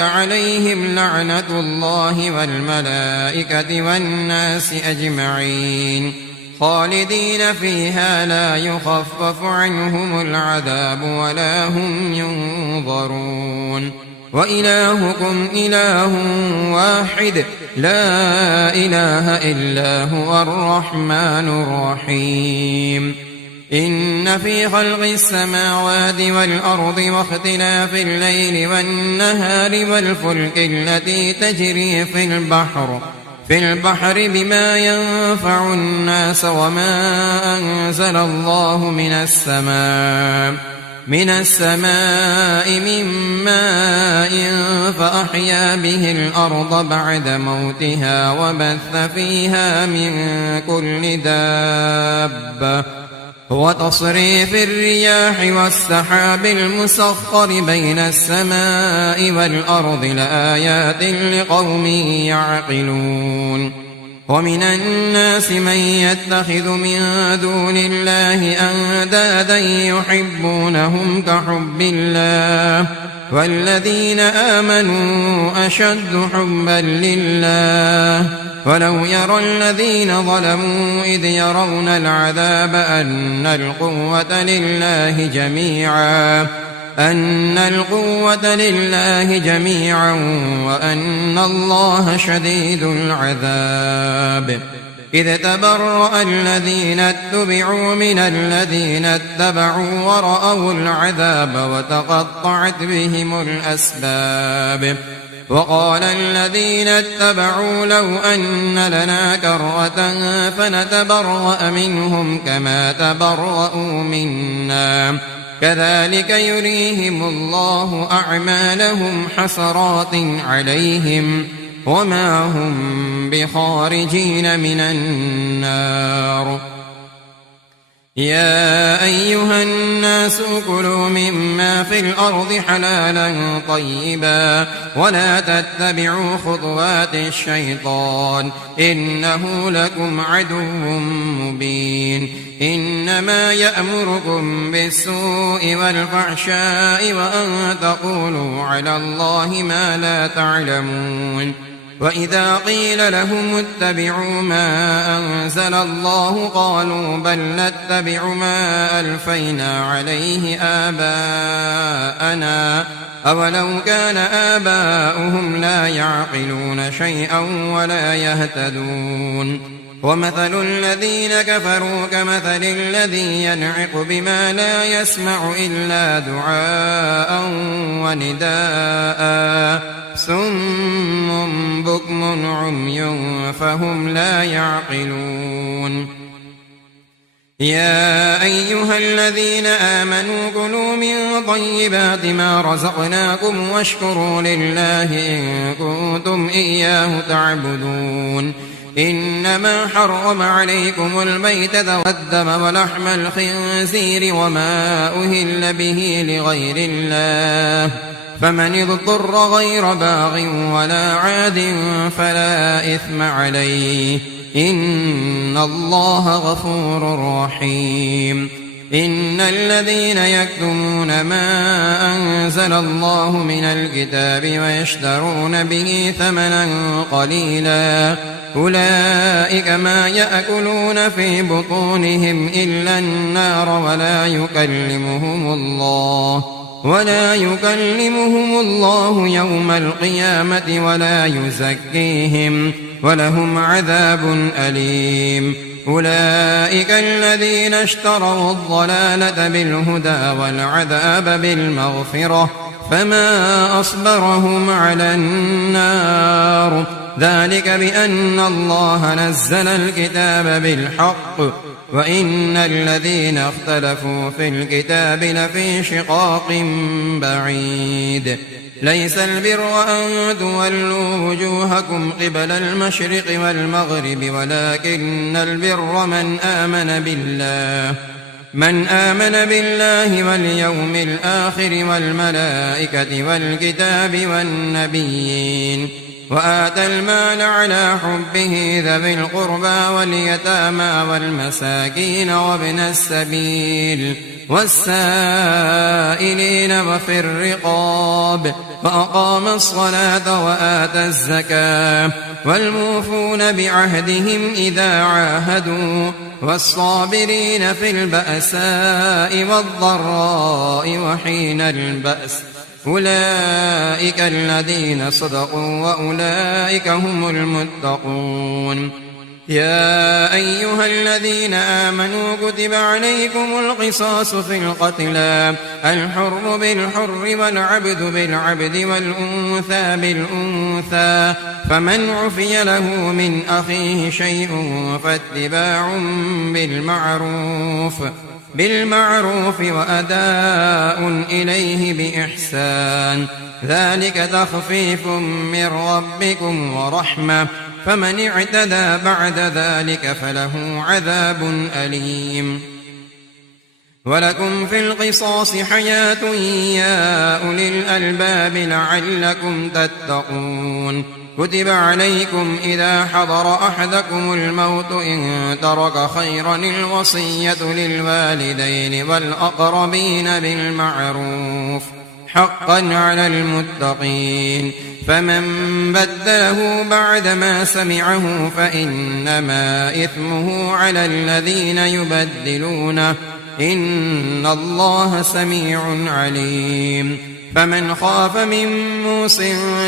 عليهم لعنة الله والملائكة والناس أجمعين خالدين فيها لا يخفف عنهم العذاب ولا هم ينظرون وإلهكم إله واحد لا إله إلا هو الرحمن الرحيم إن في خلق السماوات والأرض واختلاف الليل والنهار والفلك التي تجري في البحر بما ينفع الناس وما أنزل الله من السماء من ماء فأحيا به الأرض بعد موتها وبث فيها من كل دابة وتصريف الرياح والسحاب المسخر بين السماء والأرض لآيات لقوم يعقلون ومن الناس من يتخذ من دون الله أندادا يحبونهم كحب الله والذين آمنوا أشد حبا لله ولو يرى الذين ظلموا إذ يرون العذاب أن القوة لله جميعا وأن الله شديد العذاب إذ تبرأ الذين اتبعوا من الذين اتبعوا ورأوا العذاب وتقطعت بهم الأسباب وقال الذين اتبعوا لو أن لنا كرة فنتبرأ منهم كما تبرأوا منا كذلك يريهم الله أعمالهم حسرات عليهم وما هم بخارجين من النار يا أيها الناس كلوا مما في الأرض حلالا طيبا ولا تتبعوا خطوات الشيطان إنه لكم عدو مبين إنما يأمركم بالسوء والفحشاء وأن تقولوا على الله ما لا تعلمون وإذا قيل لهم اتبعوا ما أنزل الله قالوا بل نتبع ما ألفينا عليه آباءنا أولو كان آباؤهم لا يعقلون شيئا ولا يهتدون ومثل الذين كفروا كمثل الذي ينعق بما لا يسمع إلا دعاء ونداء صم بكم عمي فهم لا يعقلون يا أيها الذين آمنوا كلوا من طيبات ما رزقناكم واشكروا لله إن كنتم إياه تعبدون إنما حرم عليكم الميتة والدم ولحم الخنزير وما أهل به لغير الله فمن اضطر غير باغ ولا عاد فلا إثم عليه إن الله غفور رحيم إن الذين يكتمون ما أنزل الله من الكتاب ويشترون به ثمنا قليلا أولئك ما يأكلون في بطونهم إلا النار ولا يكلمهم الله يوم القيامة ولا يزكيهم ولهم عذاب أليم أولئك الذين اشتروا الضلالة بالهدى والعذاب بالمغفرة فما أصبرهم على النار ذلك بأن الله نزل الكتاب بالحق وإن الذين اختلفوا في الكتاب لفي شقاق بعيد ليس البر أن تولوا وجوهكم قبل المشرق والمغرب ولكن البر من آمن بالله واليوم الآخر والملائكة والكتاب والنبيين وآتى المال على حبه ذوي القربى واليتامى والمساكين وابن السبيل والسائلين وفي الرقاب وأقام الصلاة وآتى الزكاة والموفون بعهدهم إذا عاهدوا والصابرين في البأساء والضراء وحين البأس أولئك الذين صدقوا وأولئك هم المتقون يا أيها الذين آمنوا كتب عليكم القصاص في القتلى الحر بالحر والعبد بالعبد والأنثى بالأنثى فمن عفي له من أخيه شيء فاتباع بالمعروف وأداء إليه بإحسان ذلك تخفيف من ربكم ورحمة فمن اعتدى بعد ذلك فله عذاب أليم ولكم في القصاص حياة يا أولي الألباب لعلكم تتقون كتب عليكم إذا حضر أحدكم الموت إن ترك خيرا الوصية للوالدين والأقربين بالمعروف حقا على المتقين فمن بدله بعدما سمعه فإنما إثمه على الذين يبدلونه إن الله سميع عليم فمن خاف من موص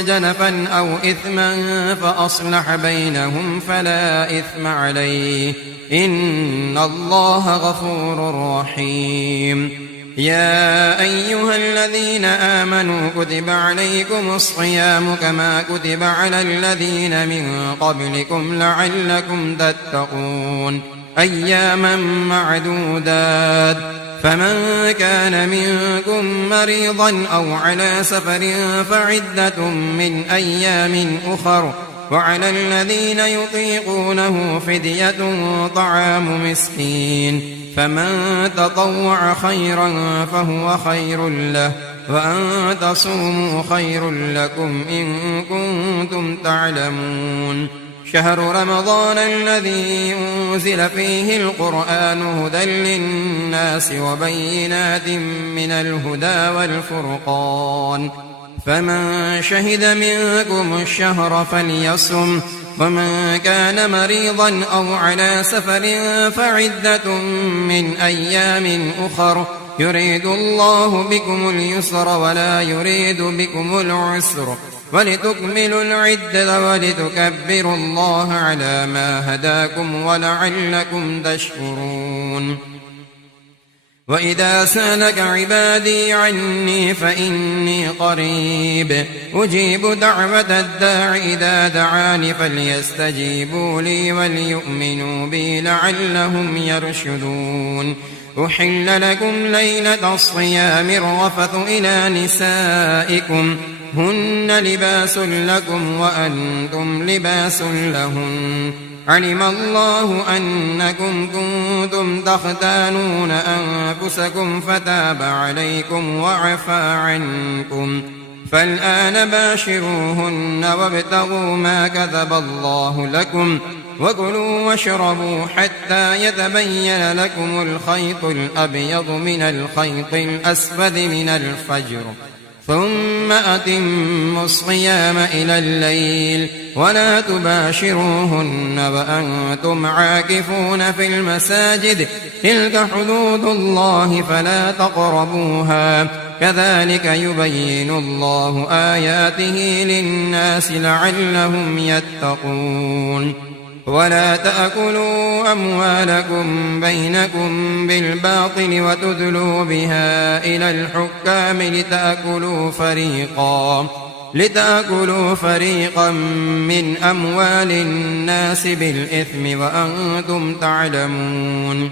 جنفا أو إثما فأصلح بينهم فلا إثم عليه إن الله غفور رحيم يا أيها الذين آمنوا كتب عليكم الصيام كما كتب على الذين من قبلكم لعلكم تتقون أياما معدودات فمن كان منكم مريضا أو على سفر فعدة من أيام أخر وعلى الذين يطيقونه فدية طعام مسكين فمن تطوع خيرا فهو خير له وأن تصوموا خير لكم إن كنتم تعلمون شهر رمضان الذي أنزل فيه القرآن هدى للناس وبينات من الهدى والفرقان فمن شهد منكم الشهر فليصم ومن كان مريضا أو على سفر فعدة من أيام أخر يريد الله بكم اليسر ولا يريد بكم العسر ولتكملوا العدة ولتكبروا الله على ما هداكم ولعلكم تشكرون وإذا سألك عبادي عني فإني قريب أجيب دعوة الداع إذا دعاني فليستجيبوا لي وليؤمنوا بي لعلهم يرشدون أحل لكم ليلة الصيام الرفث إلى نسائكم هن لباس لكم وأنتم لباس لهن علم الله أنكم كنتم تختانون أنفسكم فتاب عليكم وعفى عنكم فالآن باشروهن وابتغوا ما كتب الله لكم وكلوا واشربوا حتى يتبين لكم الخيط الأبيض من الخيط الأسود من الفجر ثم أتموا الصيام إلى الليل ولا تباشروهن وأنتم عاكفون في المساجد تلك حدود الله فلا تقربوها كذلك يبين الله آياته للناس لعلهم يتقون ولا تأكلوا أموالكم بينكم بالباطل وتدلوا بها إلى الحكام لتأكلوا فريقا من أموال الناس بالإثم وأنتم تعلمون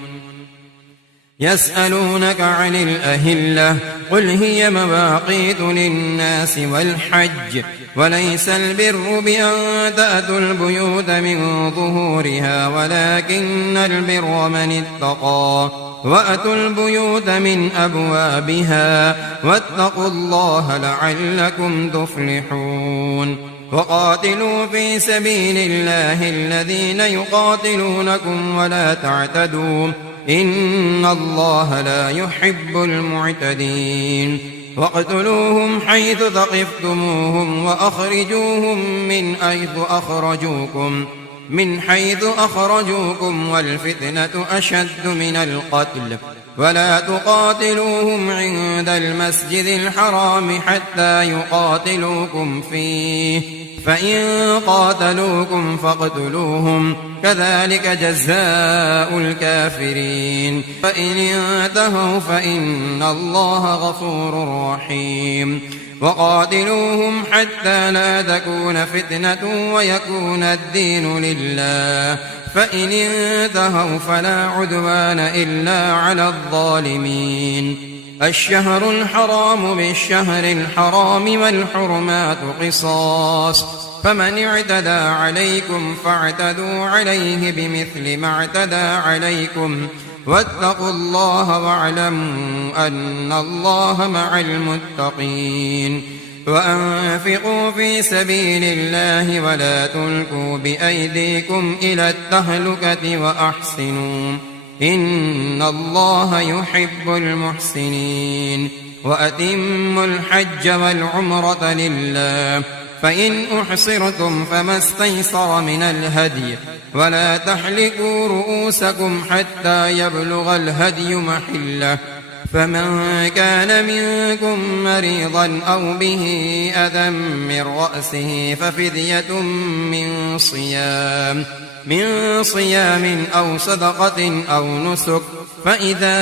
يسألونك عن الأهلة قل هي مواقيت للناس والحج وليس البر بأن تأتوا البيوت من ظهورها ولكن البر من اتقى وأتوا البيوت من أبوابها واتقوا الله لعلكم تفلحون وقاتلوا في سبيل الله الذين يقاتلونكم ولا تعتدوا إن الله لا يحب المعتدين واقتلوهم حيث ثقفتموهم وأخرجوهم من حيث أخرجوكم والفتنة أشد من القتل ولا تقاتلوهم عند المسجد الحرام حتى يقاتلوكم فيه فإن قاتلوكم فاقتلوهم كذلك جزاء الكافرين فإن انتهوا فإن الله غفور رحيم وقاتلوهم حتى لا تكون فتنة ويكون الدين لله فإن انتهوا فلا عدوان إلا على الظالمين الشهر الحرام بالشهر الحرام والحرمات قصاص فمن اعتدى عليكم فاعتدوا عليه بمثل ما اعتدى عليكم واتقوا الله واعلموا أن الله مع المتقين وأنفقوا في سبيل الله ولا تلقوا بأيديكم إلى التهلكة وأحسنوا إن الله يحب المحسنين وأتموا الحج والعمرة لله فإن أحصرتم فما استيسر من الهدي ولا تحلقوا رؤوسكم حتى يبلغ الهدي محله فمن كان منكم مريضا أو به أذى من رأسه ففدية من صيام أو صدقة أو نسك فإذا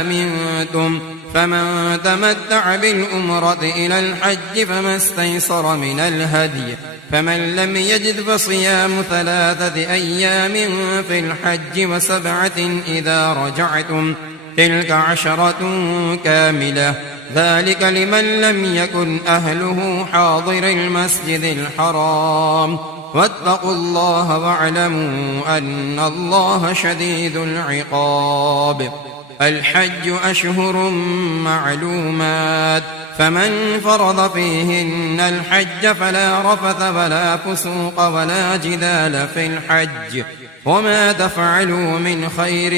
أمنتم فمن تمتع بالأمرة إلى الحج فما استيسر من الهدي فمن لم يجد فصيام 3 أيام في الحج و7 إذا رجعتم تلك 10 كاملة ذلك لمن لم يكن أهله حاضر المسجد الحرام واتقوا الله واعلموا أن الله شديد العقاب الحج أشهر معلومات فمن فرض فيهن الحج فلا رفث ولا فسوق ولا جدال في الحج وما تفعلوا من خير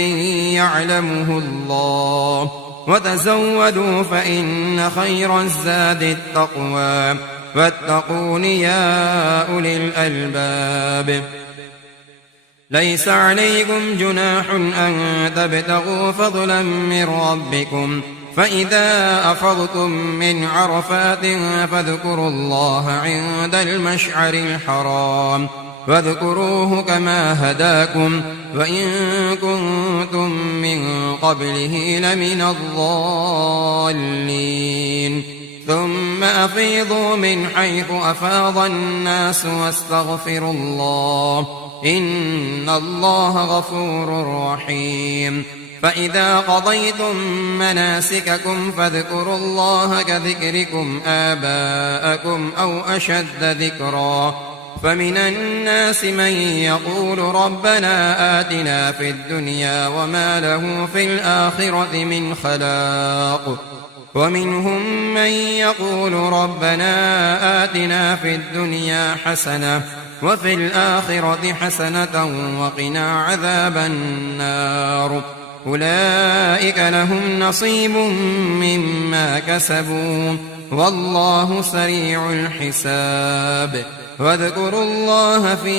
يعلمه الله وتزودوا فإن خير الزاد التقوى واتقون يا أولي الألباب ليس عليكم جناح أن تبتغوا فضلا من ربكم فإذا أفضتم من عرفات فاذكروا الله عند المشعر الحرام واذكروه كما هداكم وإن كنتم من قبله لمن الضالين ثم أفيضوا من حيث أفاض الناس واستغفروا الله إن الله غفور رحيم فإذا قضيتم مناسككم فاذكروا الله كذكركم آباءكم أو أشد ذكرا فمن الناس من يقول ربنا آتنا في الدنيا وما له في الآخرة من خلاق ومنهم من يقول ربنا آتنا في الدنيا حسنة وفي الآخرة حسنة وقنا عذاب النار أولئك لهم نصيب مما كسبوا والله سريع الحساب واذكروا الله في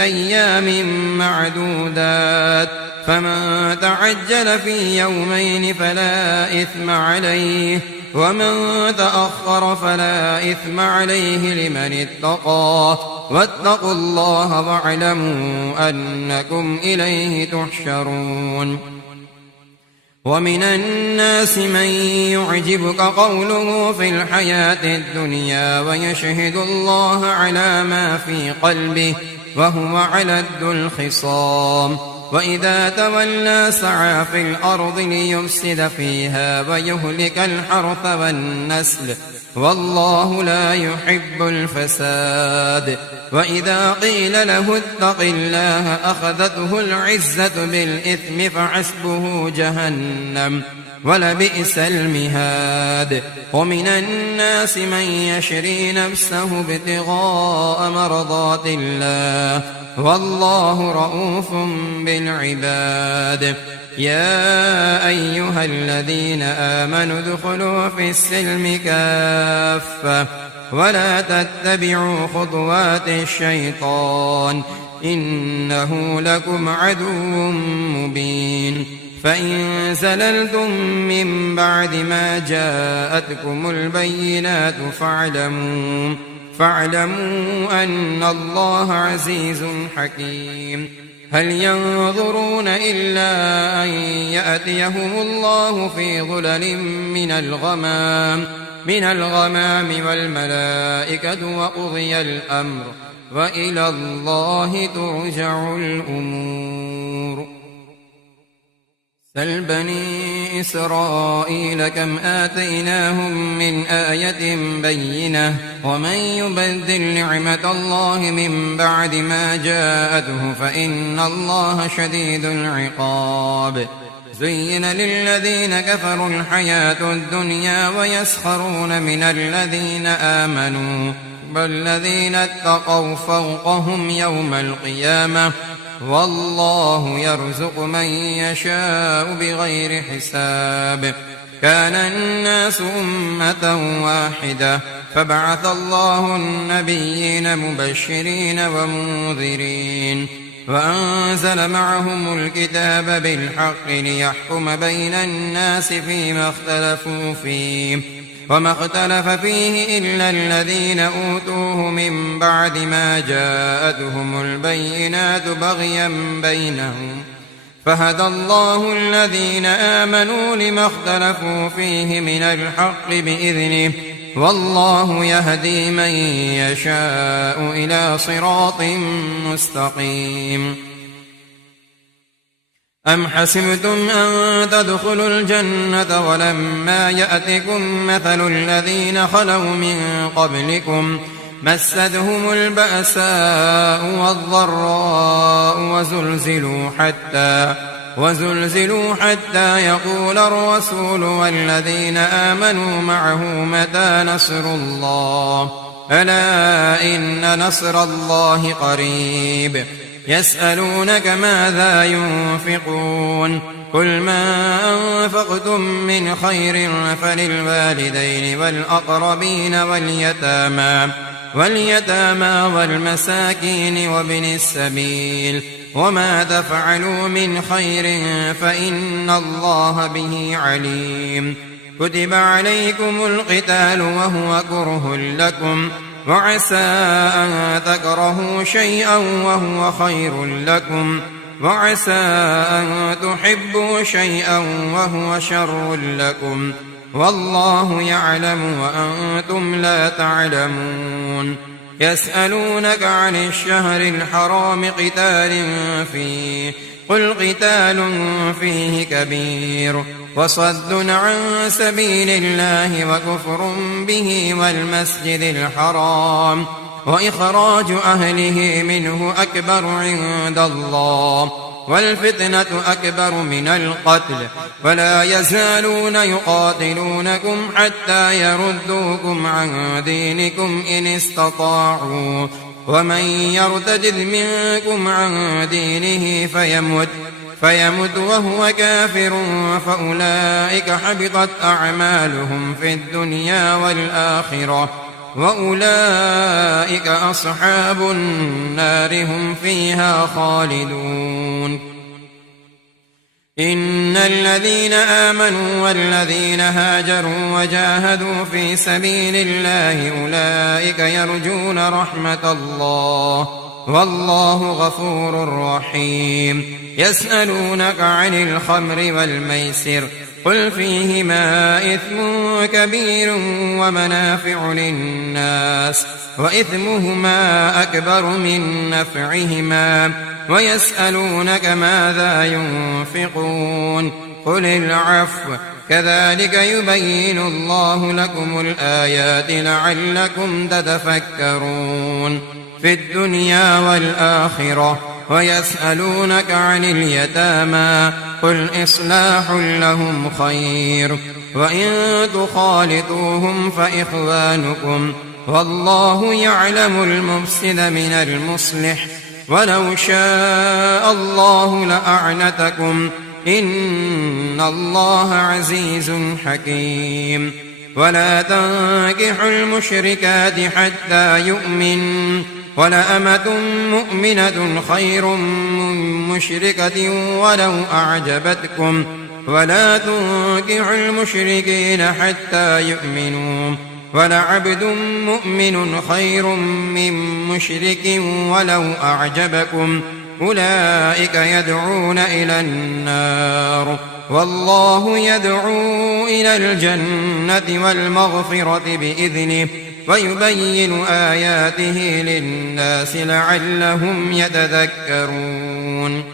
أيام معدودات فمن تعجل في يومين فلا إثم عليه ومن تأخر فلا إثم عليه لمن اتقى واتقوا الله واعلموا أنكم إليه تحشرون ومن الناس من يعجبك قوله في الحياة الدنيا ويشهد الله على ما في قلبه وهو علد الخصام وإذا تولى سعى في الأرض ليفسد فيها ويهلك الحرث والنسل والله لا يحب الفساد وإذا قيل له اتق الله أخذته العزة بالإثم فحسبه جهنم ولبئس المهاد ومن الناس من يشري نفسه ابتغاء مرضات الله والله رؤوف بالعباد يا أيها الذين آمنوا ادخلوا في السلم كافة ولا تتبعوا خطوات الشيطان إنه لكم عدو مبين فإن زللتم من بعد ما جاءتكم البينات فاعلموا أن الله عزيز حكيم هل ينظرون إلا أن يأتيهم الله في ظلل من الغمام والملائكة وقضي الأمر وإلى الله ترجع الأمور سل بني إسرائيل كم آتيناهم من آية بينة ومن يبدل نعمة الله من بعد ما جاءته فإن الله شديد العقاب زين للذين كفروا الحياة الدنيا ويسخرون من الذين آمنوا والذين اتقوا فوقهم يوم القيامة والله يرزق من يشاء بغير حساب كان الناس أمة واحدة فبعث الله النبيين مبشرين ومنذرين وأنزل معهم الكتاب بالحق ليحكم بين الناس فيما اختلفوا فيه وما اختلف فيه إلا الذين أوتوه من بعد ما جاءتهم البينات بغيا بينهم فهدى الله الذين آمنوا لما اختلفوا فيه من الحق بإذنه والله يهدي من يشاء إلى صراط مستقيم أم حسبتم أن تدخلوا الجنة ولما يأتكم مثل الذين خلوا من قبلكم مستهم البأساء والضراء وزلزلوا حتى يقول الرسول والذين آمنوا معه متى نصر الله ألا إن نصر الله قريب يسألونك ماذا ينفقون قل ما أنفقتم من خير فللوالدين والأقربين واليتامى والمساكين وابن السبيل وما تفعلوا من خير فإن الله به عليم كتب عليكم القتال وهو كره لكم وعسى أن تكرهوا شيئا وهو خير لكم وعسى أن تحبوا شيئا وهو شر لكم والله يعلم وأنتم لا تعلمون يسألونك عن الشهر الحرام قتال فيه قل قتال فيه كبير وصد عن سبيل الله وكفر به والمسجد الحرام وإخراج أهله منه أكبر عند الله والفتنة أكبر من القتل ولا يزالون يقاتلونكم حتى يردوكم عن دينكم إن استطاعوا ومن يرتد منكم عن دينه فيمت وهو كافر فأولئك حبطت أعمالهم في الدنيا والآخرة وأولئك أصحاب النار هم فيها خالدون. إن الذين آمنوا والذين هاجروا وجاهدوا في سبيل الله أولئك يرجون رحمة الله والله غفور رحيم. يسألونك عن الخمر والميسر قل فيهما إثم كبير ومنافع للناس وإثمهما أكبر من نفعهما ويسألونك ماذا ينفقون قل العفو كذلك يبين الله لكم الآيات لعلكم تتفكرون في الدنيا والآخرة. ويسألونك عن اليتامى قل إصلاح لهم خير وإن تخالطوهم فإخوانكم والله يعلم المفسد من المصلح ولو شاء الله لأعنتكم إن الله عزيز حكيم. ولا تنكحوا المشركات حتى يؤمنوا ولأمة مؤمنة خير من مشركة ولو أعجبتكم ولا تنكحوا المشركين حتى يؤمنوا ولعبد مؤمن خير من مشرك ولو أعجبكم أولئك يدعون إلى النار والله يدعو إلى الجنة والمغفرة بإذنه ويبين آياته للناس لعلهم يتذكرون.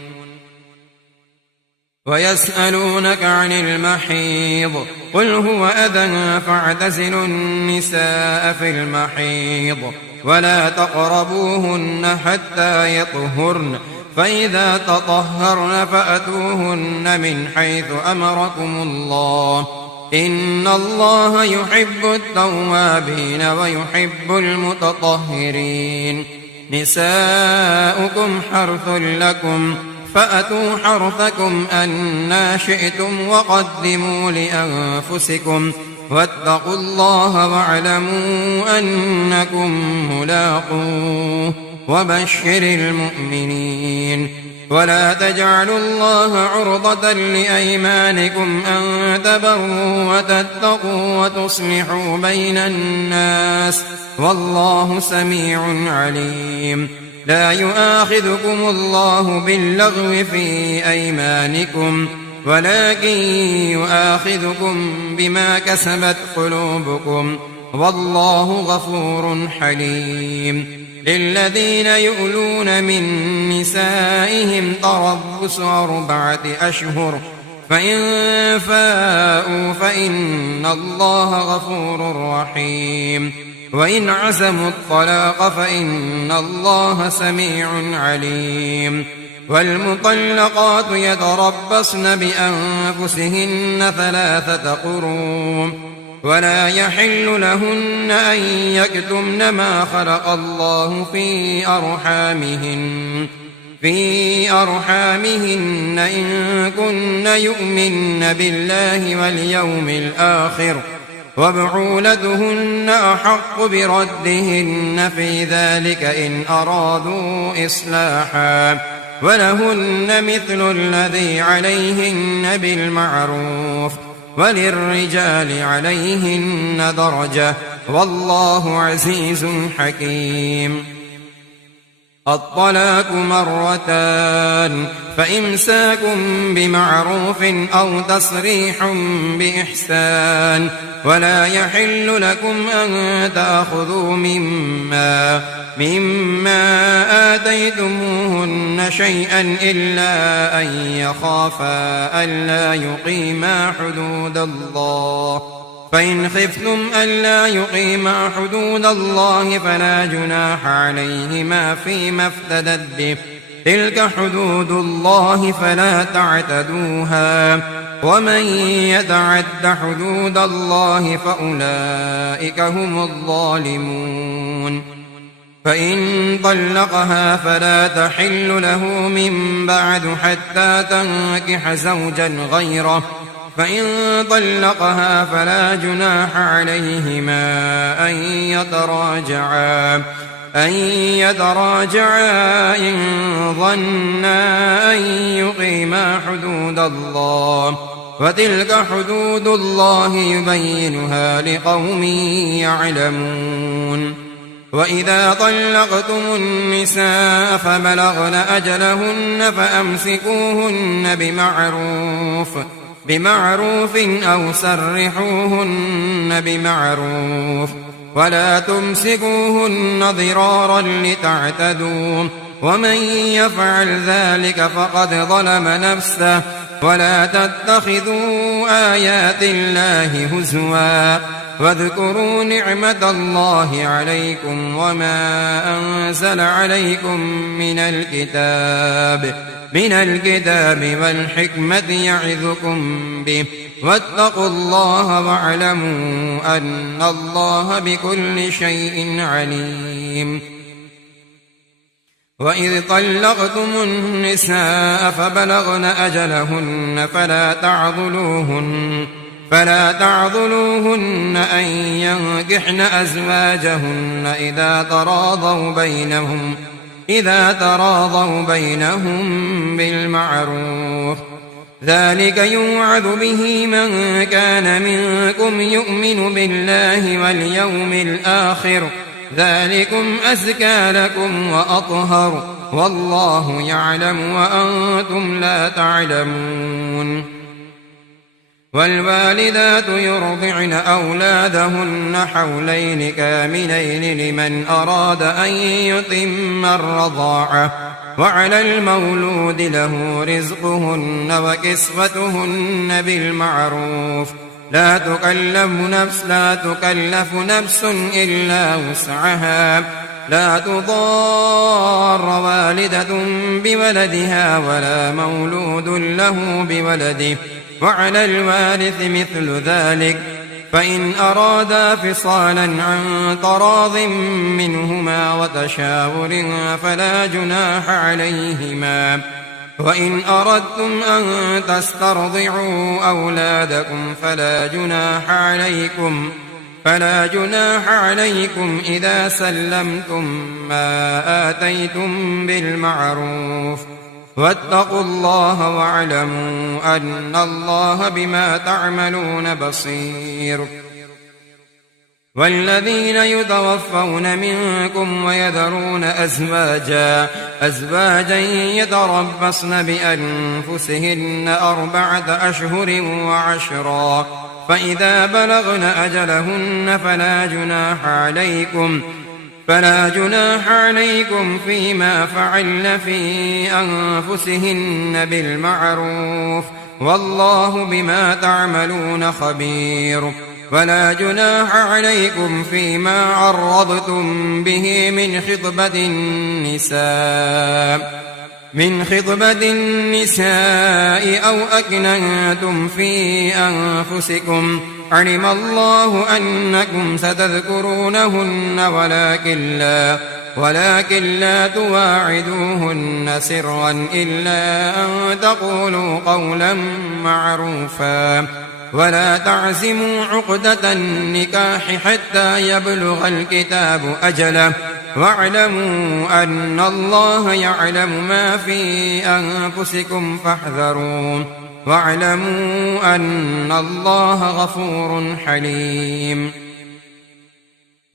ويسألونك عن المحيض قل هو أذى فاعتزلوا النساء في المحيض ولا تقربوهن حتى يطهرن فإذا تطهرن فأتوهن من حيث أمركم الله إن الله يحب التوابين ويحب المتطهرين. نساؤكم حرث لكم فأتوا حرثكم أنى شئتم وقدموا لأنفسكم واتقوا الله واعلموا أنكم ملاقوه وبشر المؤمنين. ولا تجعلوا الله عرضة لأيمانكم أن تبروا وتتقوا وتصلحوا بين الناس والله سميع عليم. لا يؤاخذكم الله باللغو في أيمانكم ولكن يؤاخذكم بما كسبت قلوبكم والله غفور حليم. للذين يؤلون من نسائهم تربص 4 أشهر فإن فاءوا فإن الله غفور رحيم. وإن عزموا الطلاق فإن الله سميع عليم. والمطلقات يتربصن بأنفسهن 3 قروء ولا يحل لهن أن يكتمن ما خلق الله في أرحامهن إن كن يؤمن بالله واليوم الآخر وبعولتهن أحق بردهن في ذلك إن أرادوا إصلاحا ولهن مثل الذي عليهن بالمعروف وللرجال عليهن درجة والله عزيز حكيم. الطلاق 2 فإمساك بمعروف أو تسريح بإحسان ولا يحل لكم أن تأخذوا مما آتيتموهن شيئا إلا أن يخافا ألا يقيما حدود الله فإن خفتم ألا يقيما حدود الله فلا جناح عليهما فيما افتدت به تلك حدود الله فلا تعتدوها ومن يتعد حدود الله فأولئك هم الظالمون. فإن طلقها فلا تحل له من بعد حتى تنكح زوجا غيره. فإن طلقها فلا جناح عليهما أن يتراجعا إن ظنا أن يقيما حدود الله، وتلك حدود الله يبينها لقوم يعلمون. وإذا طلقتم النساء فبلغن أجلهن فأمسكوهن بمعروف أو سرحوهن بمعروف، ولا تمسكوهن ضرارا لتعتدوا، ومن يفعل ذلك فقد ظلم نفسه. ولا تتخذوا آيات الله هزوا، واذكروا نعمة الله عليكم وما أنزل عليكم من الكتاب والحكمة يعظكم به، واتقوا الله واعلموا أن الله بكل شيء عليم. وإذ طلقتم النساء فبلغن أجلهن فلا تعضلوهن أن ينكحن أزواجهن إذا تراضوا بينهم بالمعروف، ذلك يوعظ به من كان منكم يؤمن بالله واليوم الآخر، ذلكم أزكى لكم وأطهر، والله يعلم وأنتم لا تعلمون. والوالدات يرضعن أولادهن حولين كاملين لمن أراد أن يتم الرضاعة، وعلى المولود له رزقهن وكسوتهن بالمعروف، لا تكلف نفس إلا وسعها، لا تضار والدة بولدها ولا مولود له بولده، وعلى الوارث مثل ذلك، فإن أرادا فصالا عن تراض منهما وتشاور فلا جناح عليهما. وإن أردتم أن تسترضعوا أولادكم فلا جناح عليكم إذا سلمتم ما آتيتم بالمعروف، واتقوا الله واعلموا أن الله بما تعملون بصير. والذين يتوفون منكم ويذرون أزواجا يتربصن بأنفسهن 4 أشهر وعشرا، فإذا بلغن أجلهن فلا جناح عليكم فيما فعلن في أنفسهن بالمعروف، والله بما تعملون خبير. ولا جناح عليكم فيما عرضتم به من خطبة النساء أو أكننتم في أنفسكم، علم الله أنكم ستذكرونهن ولكن لا تواعدوهن سرا إلا أن تقولوا قولا معروفا، ولا تعزموا عقدة النكاح حتى يبلغ الكتاب أجله، واعلموا أن الله يعلم ما في أنفسكم فاحذروه، واعلموا أن الله غفور حليم.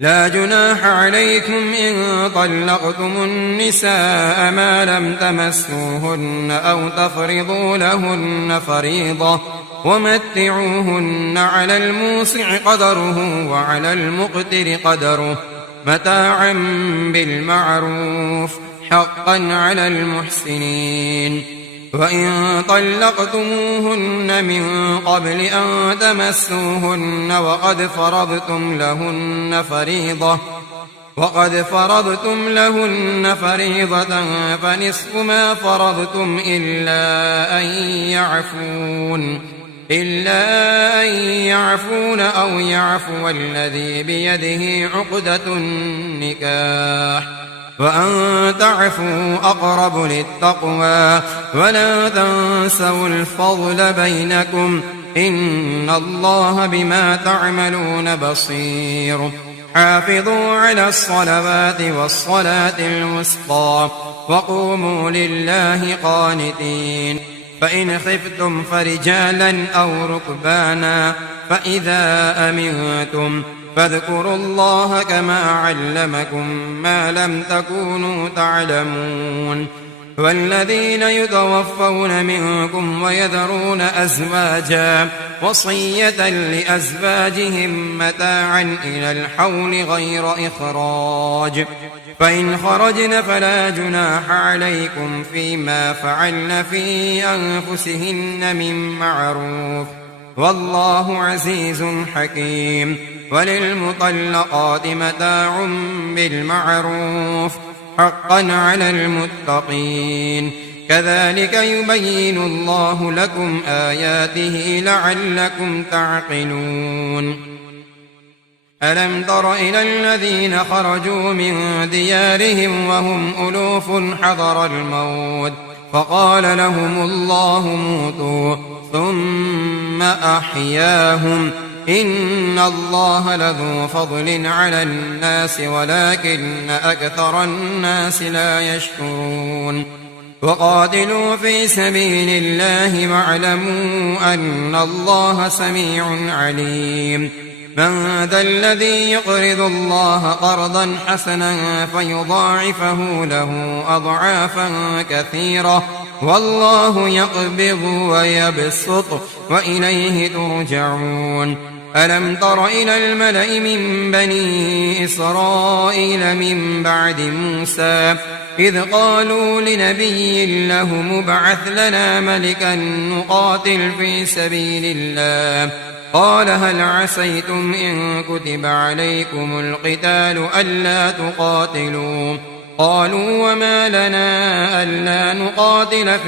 لا جناح عليكم إن طلقتم النساء ما لم تمسوهن أو تفرضوا لهن فريضة، ومتعوهن على الموسع قدره وعلى المقتر قدره متاعا بالمعروف، حقا على المحسنين. وإن طلقتموهن من قبل أن تمسوهن وقد فرضتم لهن فريضة فنصف ما فرضتم إلا أن يعفون أو يعفو الذي بيده عقدة النكاح، وأن تعفوا أقرب للتقوى ولا تنسوا الفضل بينكم إن الله بما تعملون بصير حافظوا على الصلوات والصلاة الوسطى وقوموا لله قانتين فإن خفتم فرجالا أو ركبانا فإذا أمنتم فاذكروا الله كما علمكم ما لم تكونوا تعلمون والذين يتوفون منكم ويذرون أزواجا وصية لأزواجهم متاعا إلى الحول غير إخراج فإن خرجن فلا جناح عليكم فيما فعلن في أنفسهن من معروف والله عزيز حكيم وللمطلقات متاع بالمعروف حقا على المتقين كذلك يبين الله لكم آياته لعلكم تعقلون ألم تر إلى الذين خرجوا من ديارهم وهم ألوف حذر الموت فقال لهم الله موتوا ثم أحياهم إن الله لذو فضل على الناس ولكن أكثر الناس لا يشكرون وقاتلوا في سبيل الله واعلموا أن الله سميع عليم من ذا الذي يقرض الله قرضا حسنا فيضاعفه له أضعافا كثيرة والله يقبض ويبسط وإليه ترجعون ألم تر إلى الملأ من بني إسرائيل من بعد موسى إذ قالوا لنبي له مبعث لنا ملكا نقاتل في سبيل الله قال هل عسيتم إن كتب عليكم القتال ألا تقاتلوا قالوا وما لنا ألا نقاتل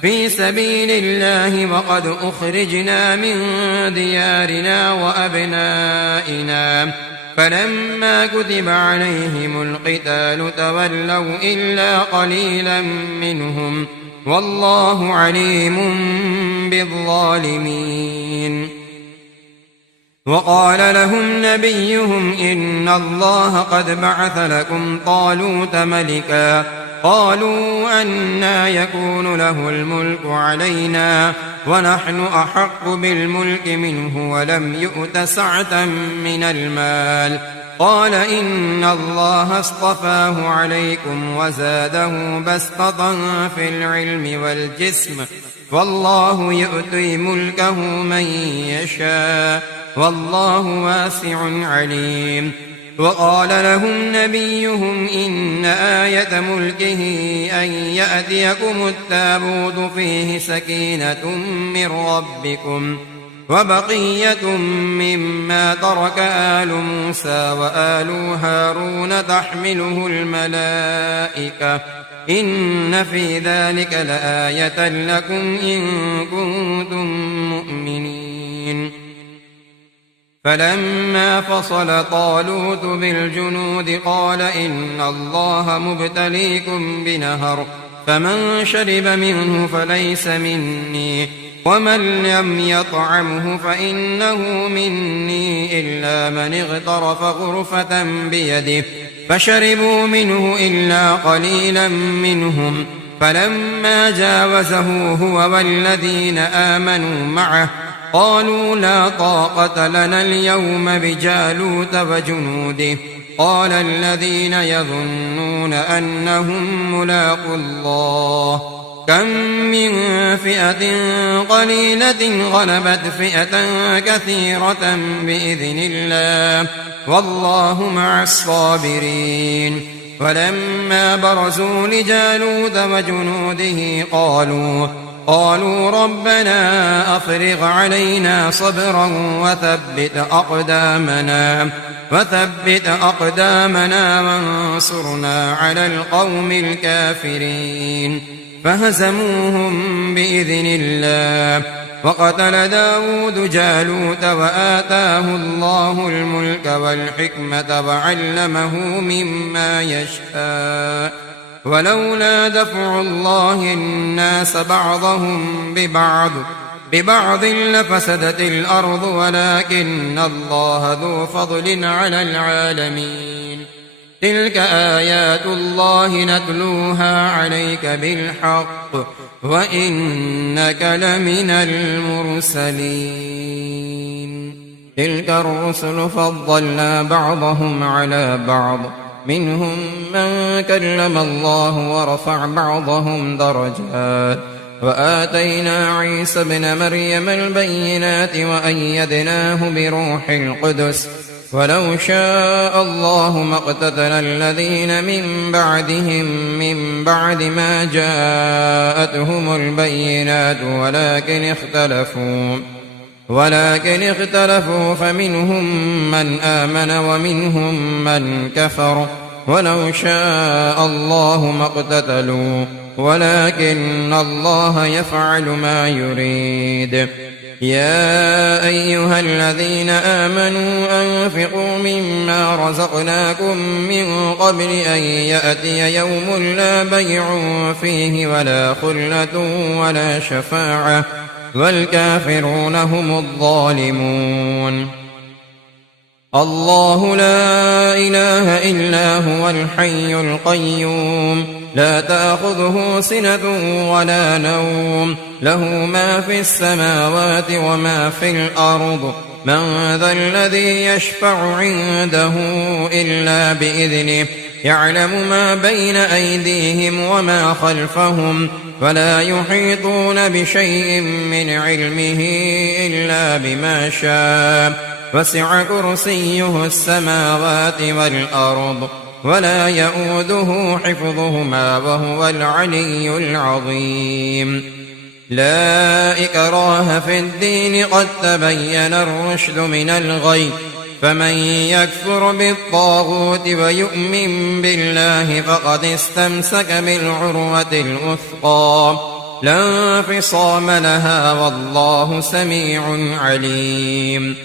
في سبيل الله وقد أخرجنا من ديارنا وأبنائنا فلما كتب عليهم القتال تولوا إلا قليلا منهم والله عليم بالظالمين وقال لهم نبيهم إن الله قد بعث لكم طالوت ملكا قالوا أنى يكون له الملك علينا ونحن أحق بالملك منه ولم يؤت سعة من المال قال إن الله اصطفاه عليكم وزاده بسطة في العلم والجسم والله يؤتي ملكه من يشاء والله واسع عليم وقال لهم نبيهم إن آية ملكه أن يأتيكم التابوت فيه سكينة من ربكم وبقية مما ترك آل موسى وآل هارون تحمله الملائكة إن في ذلك لآية لكم إن كنتم مؤمنين فلما فصل طالوت بالجنود قال إن الله مبتليكم بنهر فمن شرب منه فليس مني ومن لم يطعمه فإنه مني إلا من اغترف غرفة بيده فشربوا منه إلا قليلا منهم فلما جاوزه هو والذين آمنوا معه قالوا لا طاقة لنا اليوم بجالوت وجنوده قال الذين يظنون أنهم ملاقو الله كم من فئة قليلة غلبت فئة كثيرة بإذن الله والله مع الصابرين ولما برزوا لجالوت وجنوده قالوا ربنا أفرغ علينا صبرا وثبت أقدامنا وانصرنا على القوم الكافرين فهزموهم بإذن الله وقتل داود جالوت وآتاه الله الملك والحكمة وعلمه مما يشاء ولولا دفع الله الناس بعضهم ببعض لفسدت الأرض ولكن الله ذو فضل على العالمين تلك آيات الله نتلوها عليك بالحق وإنك لمن المرسلين تلك الرسل فضلنا بعضهم على بعض منهم من كلم الله ورفع بعضهم درجات وآتينا عيسى ابن مريم البينات وأيدناه بروح القدس ولو شاء الله ما اقتتل الذين من بعدهم من بعد ما جاءتهم البينات ولكن اختلفوا فمنهم من آمن ومنهم من كفر ولو شاء الله ما اقتتلوا ولكن الله يفعل ما يريد يا أيها الذين آمنوا أنفقوا مما رزقناكم من قبل أن يأتي يوم لا بيع فيه ولا خلة ولا شفاعة والكافرون هم الظالمون الله لا إله إلا هو الحي القيوم لا تأخذه سنة ولا نوم له ما في السماوات وما في الأرض من ذا الذي يشفع عنده إلا بإذنه يعلم ما بين أيديهم وما خلفهم ولا يحيطون بشيء من علمه إلا بما شاء وسع كرسيه السماوات والأرض ولا يؤوده حفظهما وهو العلي العظيم لا إكراه في الدين قد تبين الرشد من الغي فمن يكفر بالطاغوت ويؤمن بالله فقد استمسك بالعروة الوثقى لا انفصام لها والله سميع عليم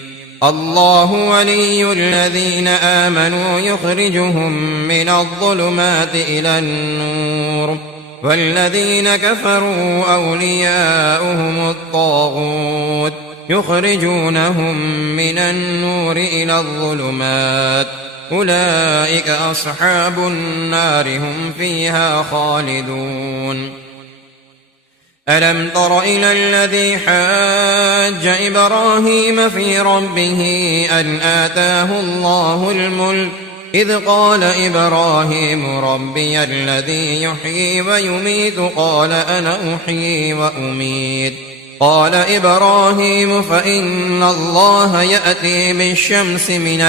الله ولي الذين آمنوا يخرجهم من الظلمات إلى النور والذين كفروا أولياؤهم الطاغوت يخرجونهم من النور إلى الظلمات أولئك أصحاب النار هم فيها خالدون ألم تر إلى الذي حاج إبراهيم في ربه أن آتاه الله الملك إذ قال إبراهيم ربي الذي يحيي ويميت قال أنا أحيي وأميت قال إبراهيم فإن الله يأتي بالشمس من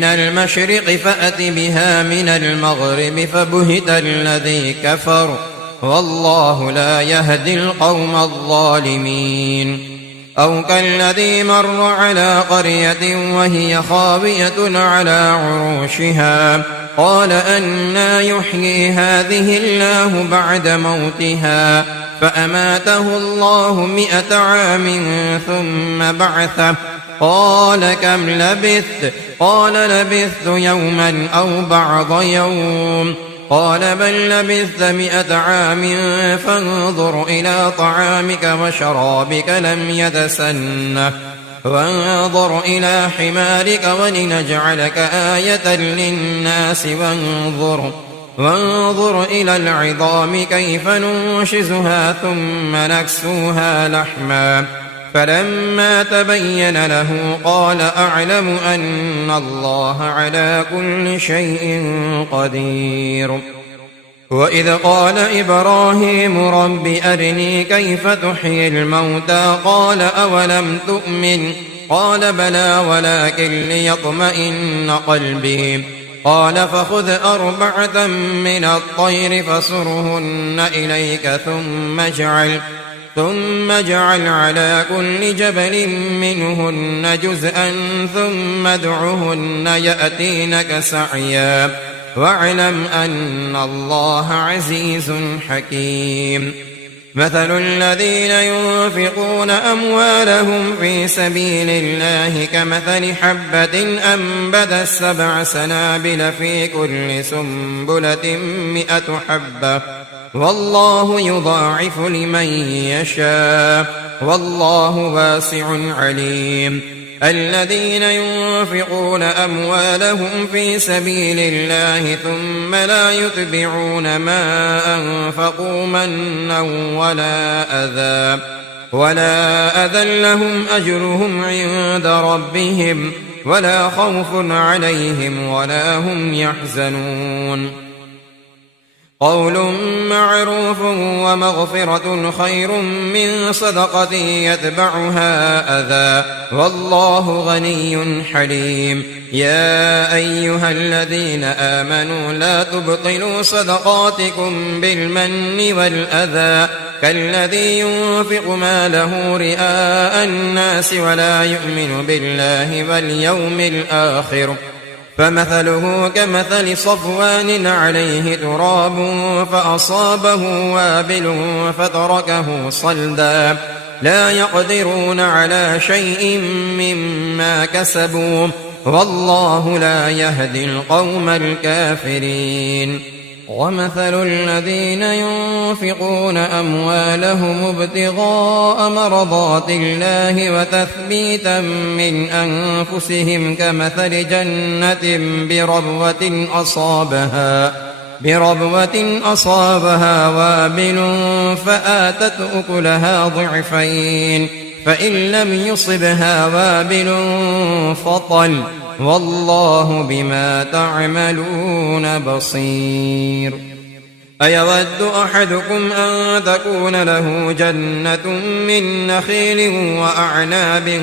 المشرق فأت بها من المغرب فبهت الذي كفر والله لا يهدي القوم الظالمين أو كالذي مر على قرية وهي خاوية على عروشها قال أنى يحيي هذه الله بعد موتها فأماته الله 100 عام ثم بعثه قال كم لبثت قال لبثت يوما أو بعض يوم قال بل لبثت 100 عام فانظر إلى طعامك وشرابك لم يتسنه وانظر إلى حمارك ولنجعلك آية للناس وانظر إلى العظام كيف ننشزها ثم نكسوها لحما فلما تبين له قال أعلم أن الله على كل شيء قدير وإذ قال إبراهيم رب أرني كيف تحيي الموتى قال أولم تؤمن قال بلى ولكن ليطمئن قلبي قال فخذ 4 من الطير فصرهن إليك ثم اجعل على كل جبل منهن جزءا ثم ادعهن يأتينك سعيا واعلم أن الله عزيز حكيم مثل الذين ينفقون أموالهم في سبيل الله كمثل حبة أنبتت 7 سنابل في كل سنبلة 100 حبة والله يضاعف لمن يشاء والله واسع عليم. الذين ينفقون أموالهم في سبيل الله ثم لا يتبعون ما أنفقوا منا ولا أذى لهم أجرهم عند ربهم ولا خوف عليهم ولا هم يحزنون. قول معروف ومغفرة خير من صدقة يتبعها أذى والله غني حليم. يا أيها الذين آمنوا لا تبطلوا صدقاتكم بالمن والأذى كالذي ينفق ماله رئاء الناس ولا يؤمن بالله واليوم الآخر فمثله كمثل صفوان عليه تراب فأصابه وابل فتركه صلدا لا يقدرون على شيء مما كسبوا والله لا يهدي القوم الكافرين. ومثل الذين ينفقون أموالهم ابتغاء مرضات الله وتثبيتا من أنفسهم كمثل جنة بربوة أصابها وابل فآتت أكلها ضعفين فإن لم يصبها وابل فطل والله بما تعملون بصير. أيود أحدكم أن تكون له جنة من نخيل وأعناب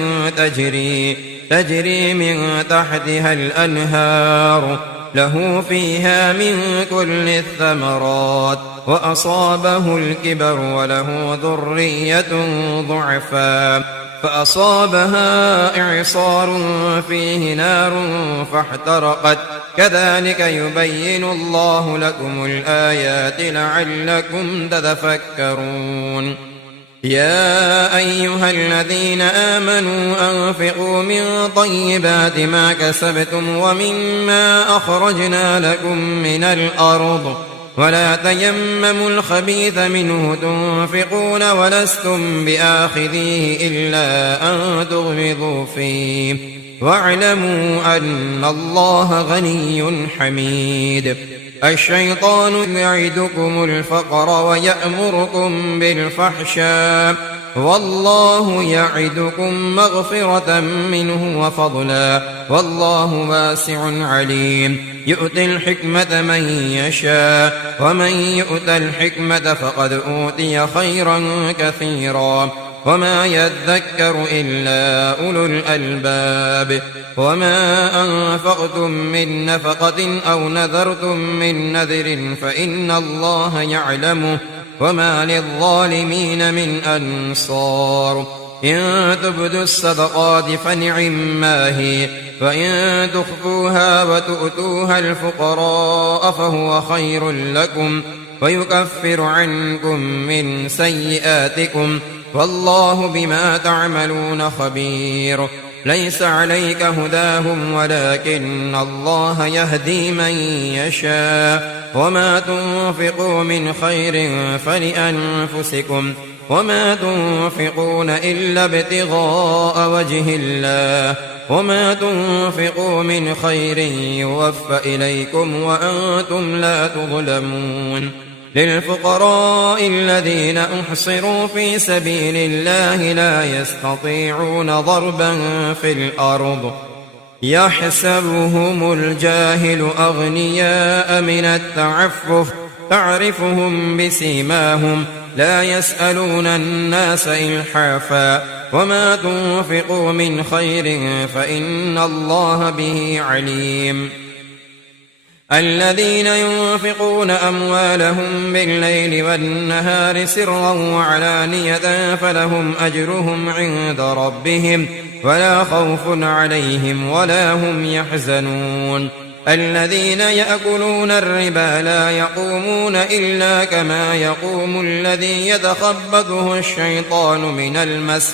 تجري من تحتها الأنهار له فيها من كل الثمرات وأصابه الكبر وله ذرية ضعفاء فأصابها إعصار فيه نار فاحترقت كذلك يبين الله لكم الآيات لعلكم تتفكرون. يا أيها الذين آمنوا أنفقوا من طيبات ما كسبتم ومما أخرجنا لكم من الأرض ولا تيمموا الخبيث منه تنفقون ولستم بآخذيه إلا أن تغمضوا فيه واعلموا أن الله غني حميد. الشيطان يعدكم الفقر ويأمركم بالفحشاء والله يعدكم مغفرة منه وفضلا والله واسع عليم. يؤتي الحكمة من يشاء ومن يؤت الحكمة فقد أوتي خيرا كثيرا وما يذكر إلا أولو الألباب. وما أنفقتم من نفقة أو نذرتم من نذر فإن الله يعلمه وما للظالمين من أنصار. إن تبدوا الصدقات فنعما هي وإن تخفوها وتؤتوها الفقراء فهو خير لكم ويكفر عنكم من سيئاتكم والله بما تعملون خبير. ليس عليك هداهم ولكن الله يهدي من يشاء وما تنفقوا من خير فلأنفسكم وما تنفقون إلا ابتغاء وجه الله وما تنفقوا من خير يوفى إليكم وأنتم لا تظلمون. للفقراء الذين أحصروا في سبيل الله لا يستطيعون ضربا في الأرض يحسبهم الجاهل أغنياء من التعفف تعرفهم بسيماهم لا يسألون الناس إلحافا وما تنفقوا من خير فإن الله به عليم. الذين ينفقون أموالهم بالليل والنهار سرا وعلانية فلهم أجرهم عند ربهم ولا خوف عليهم ولا هم يحزنون. الذين يأكلون الربا لا يقومون إلا كما يقوم الذي يتخبطه الشيطان من المس،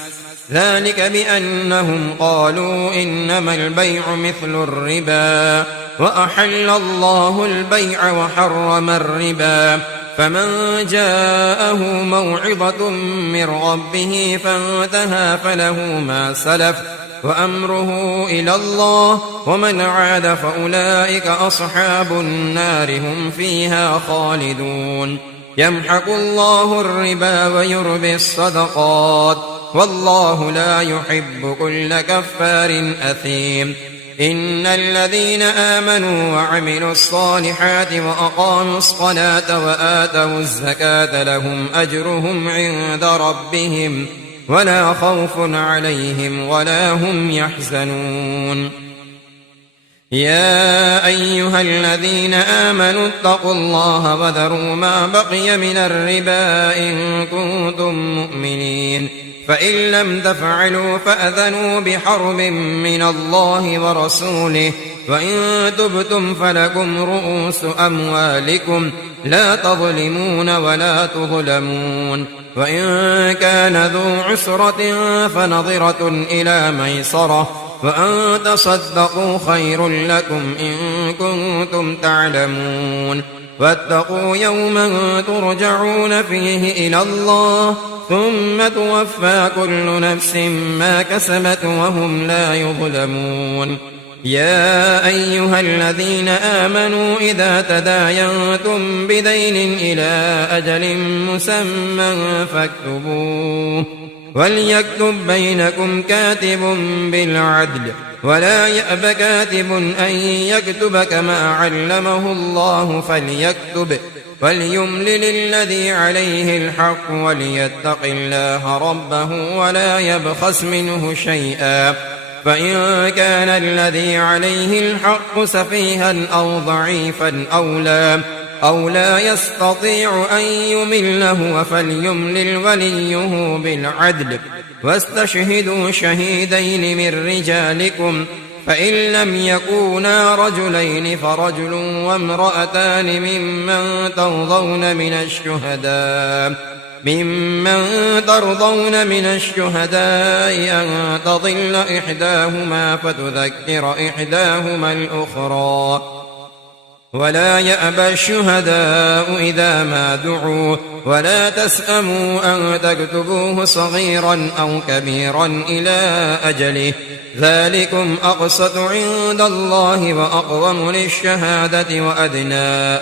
ذلك بأنهم قالوا إنما البيع مثل الربا وأحل الله البيع وحرم الربا. فمن جاءه موعظة من ربه فانتهى فله ما سلف وأمره إلى الله، ومن عاد فأولئك أصحاب النار هم فيها خالدون. يمحق الله الربا ويربي الصدقات، والله لا يحب كل كفار أثيم. إن الذين آمنوا وعملوا الصالحات وأقاموا الصلاة وآتوا الزكاة لهم أجرهم عند ربهم ولا خوف عليهم ولا هم يحزنون. يا أيها الذين آمنوا اتقوا الله وذروا ما بقي من الربا إن كنتم مؤمنين، فإن لم تفعلوا فأذنوا بحرب من الله ورسوله، وإن تبتم فلكم رؤوس أموالكم لا تظلمون ولا تظلمون. وإن كان ذو عسرة فنظرة إلى ميسرة، وأن تصدقوا خير لكم إن كنتم تعلمون. واتقوا يوما ترجعون فيه إلى الله ثم توفى كل نفس ما كسبت وهم لا يظلمون. يا أيها الذين آمنوا إذا تداينتم بدين إلى أجل مسمى فاكتبوه، وليكتب بينكم كاتب بالعدل، ولا يأب كاتب أن يكتب كما علمه الله فليكتب، وليملل الذي عليه الحق وليتق الله ربه ولا يبخس منه شيئا. فإن كان الذي عليه الحق سفيها أو ضعيفا أو لا يستطيع أن يمله فليملل وليه بالعدل، واستشهدوا شهيدين من رجالكم، فإن لم يكونا رجلين فرجل وامرأتان ممن ترضون من الشهداء أن تضل إحداهما فتذكر إحداهما الأخرى. ولا يأبى الشهداء إذا ما دعوا، ولا تسأموا أن تكتبوه صغيرا أو كبيرا إلى أجله، ذلكم أقسط عند الله وأقوم للشهادة وأدنى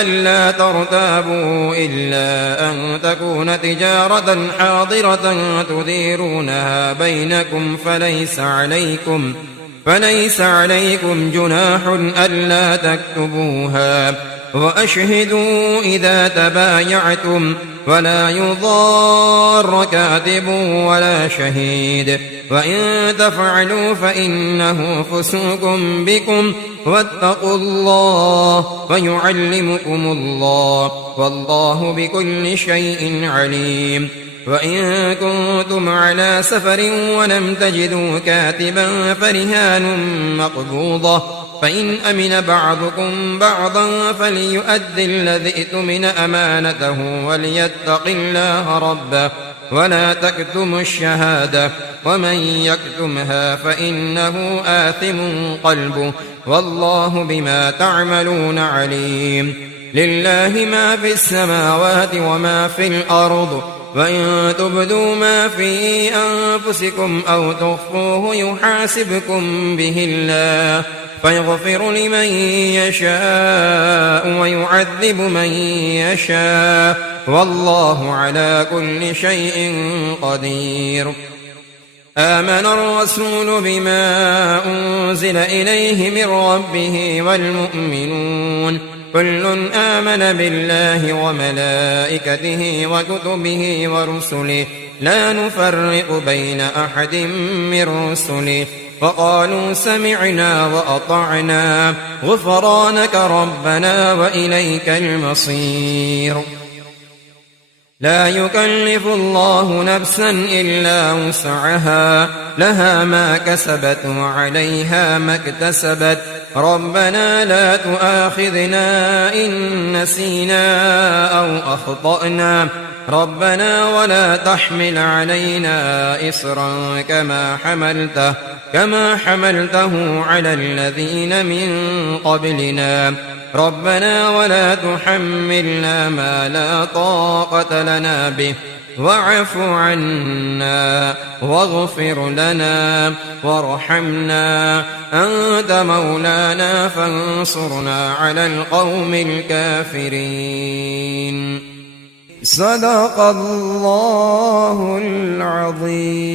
ألا ترتابوا إلا أن تكون تجارة حاضرة تديرونها بينكم فليس عليكم جناح ألا تكتبوها، وأشهدوا إذا تبايعتم، ولا يضار كاتب ولا شهيد، وإن تفعلوا فإنه فسوق بكم، واتقوا الله ويعلمكم الله، والله بكل شيء عليم. وإن كنتم على سفر ولم تجدوا كاتبا فرهان مقبوضة، فإن أمن بعضكم بعضا فليؤدي الذي ائتمن أمانته وليتق الله ربه ولا تكتموا الشهادة، ومن يكتمها فإنه آثم قلبه، والله بما تعملون عليم. لله ما في السماوات وما في الأرض، وإن تبدوا ما في أنفسكم أو تخفوه يحاسبكم به الله، فيغفر لمن يشاء ويعذب من يشاء، والله على كل شيء قدير. آمن الرسول بما أنزل إليه من ربه والمؤمنون كل آمن بالله وملائكته وكتبه ورسله لا نفرق بين أحد من رسله، وقالوا سمعنا وأطعنا غفرانك ربنا وإليك المصير. لا يكلف الله نفسا إلا وسعها لها ما كسبت وعليها ما اكتسبت ربنا لا تؤاخذنا إن نسينا أو أخطأنا ربنا ولا تحمل علينا إصرا كما حملته على الذين من قبلنا ربنا ولا تحملنا ما لا طاقة لنا به واعف عنا واغفر لنا وارحمنا أنت مولانا فانصرنا على القوم الكافرين. صدق الله العظيم.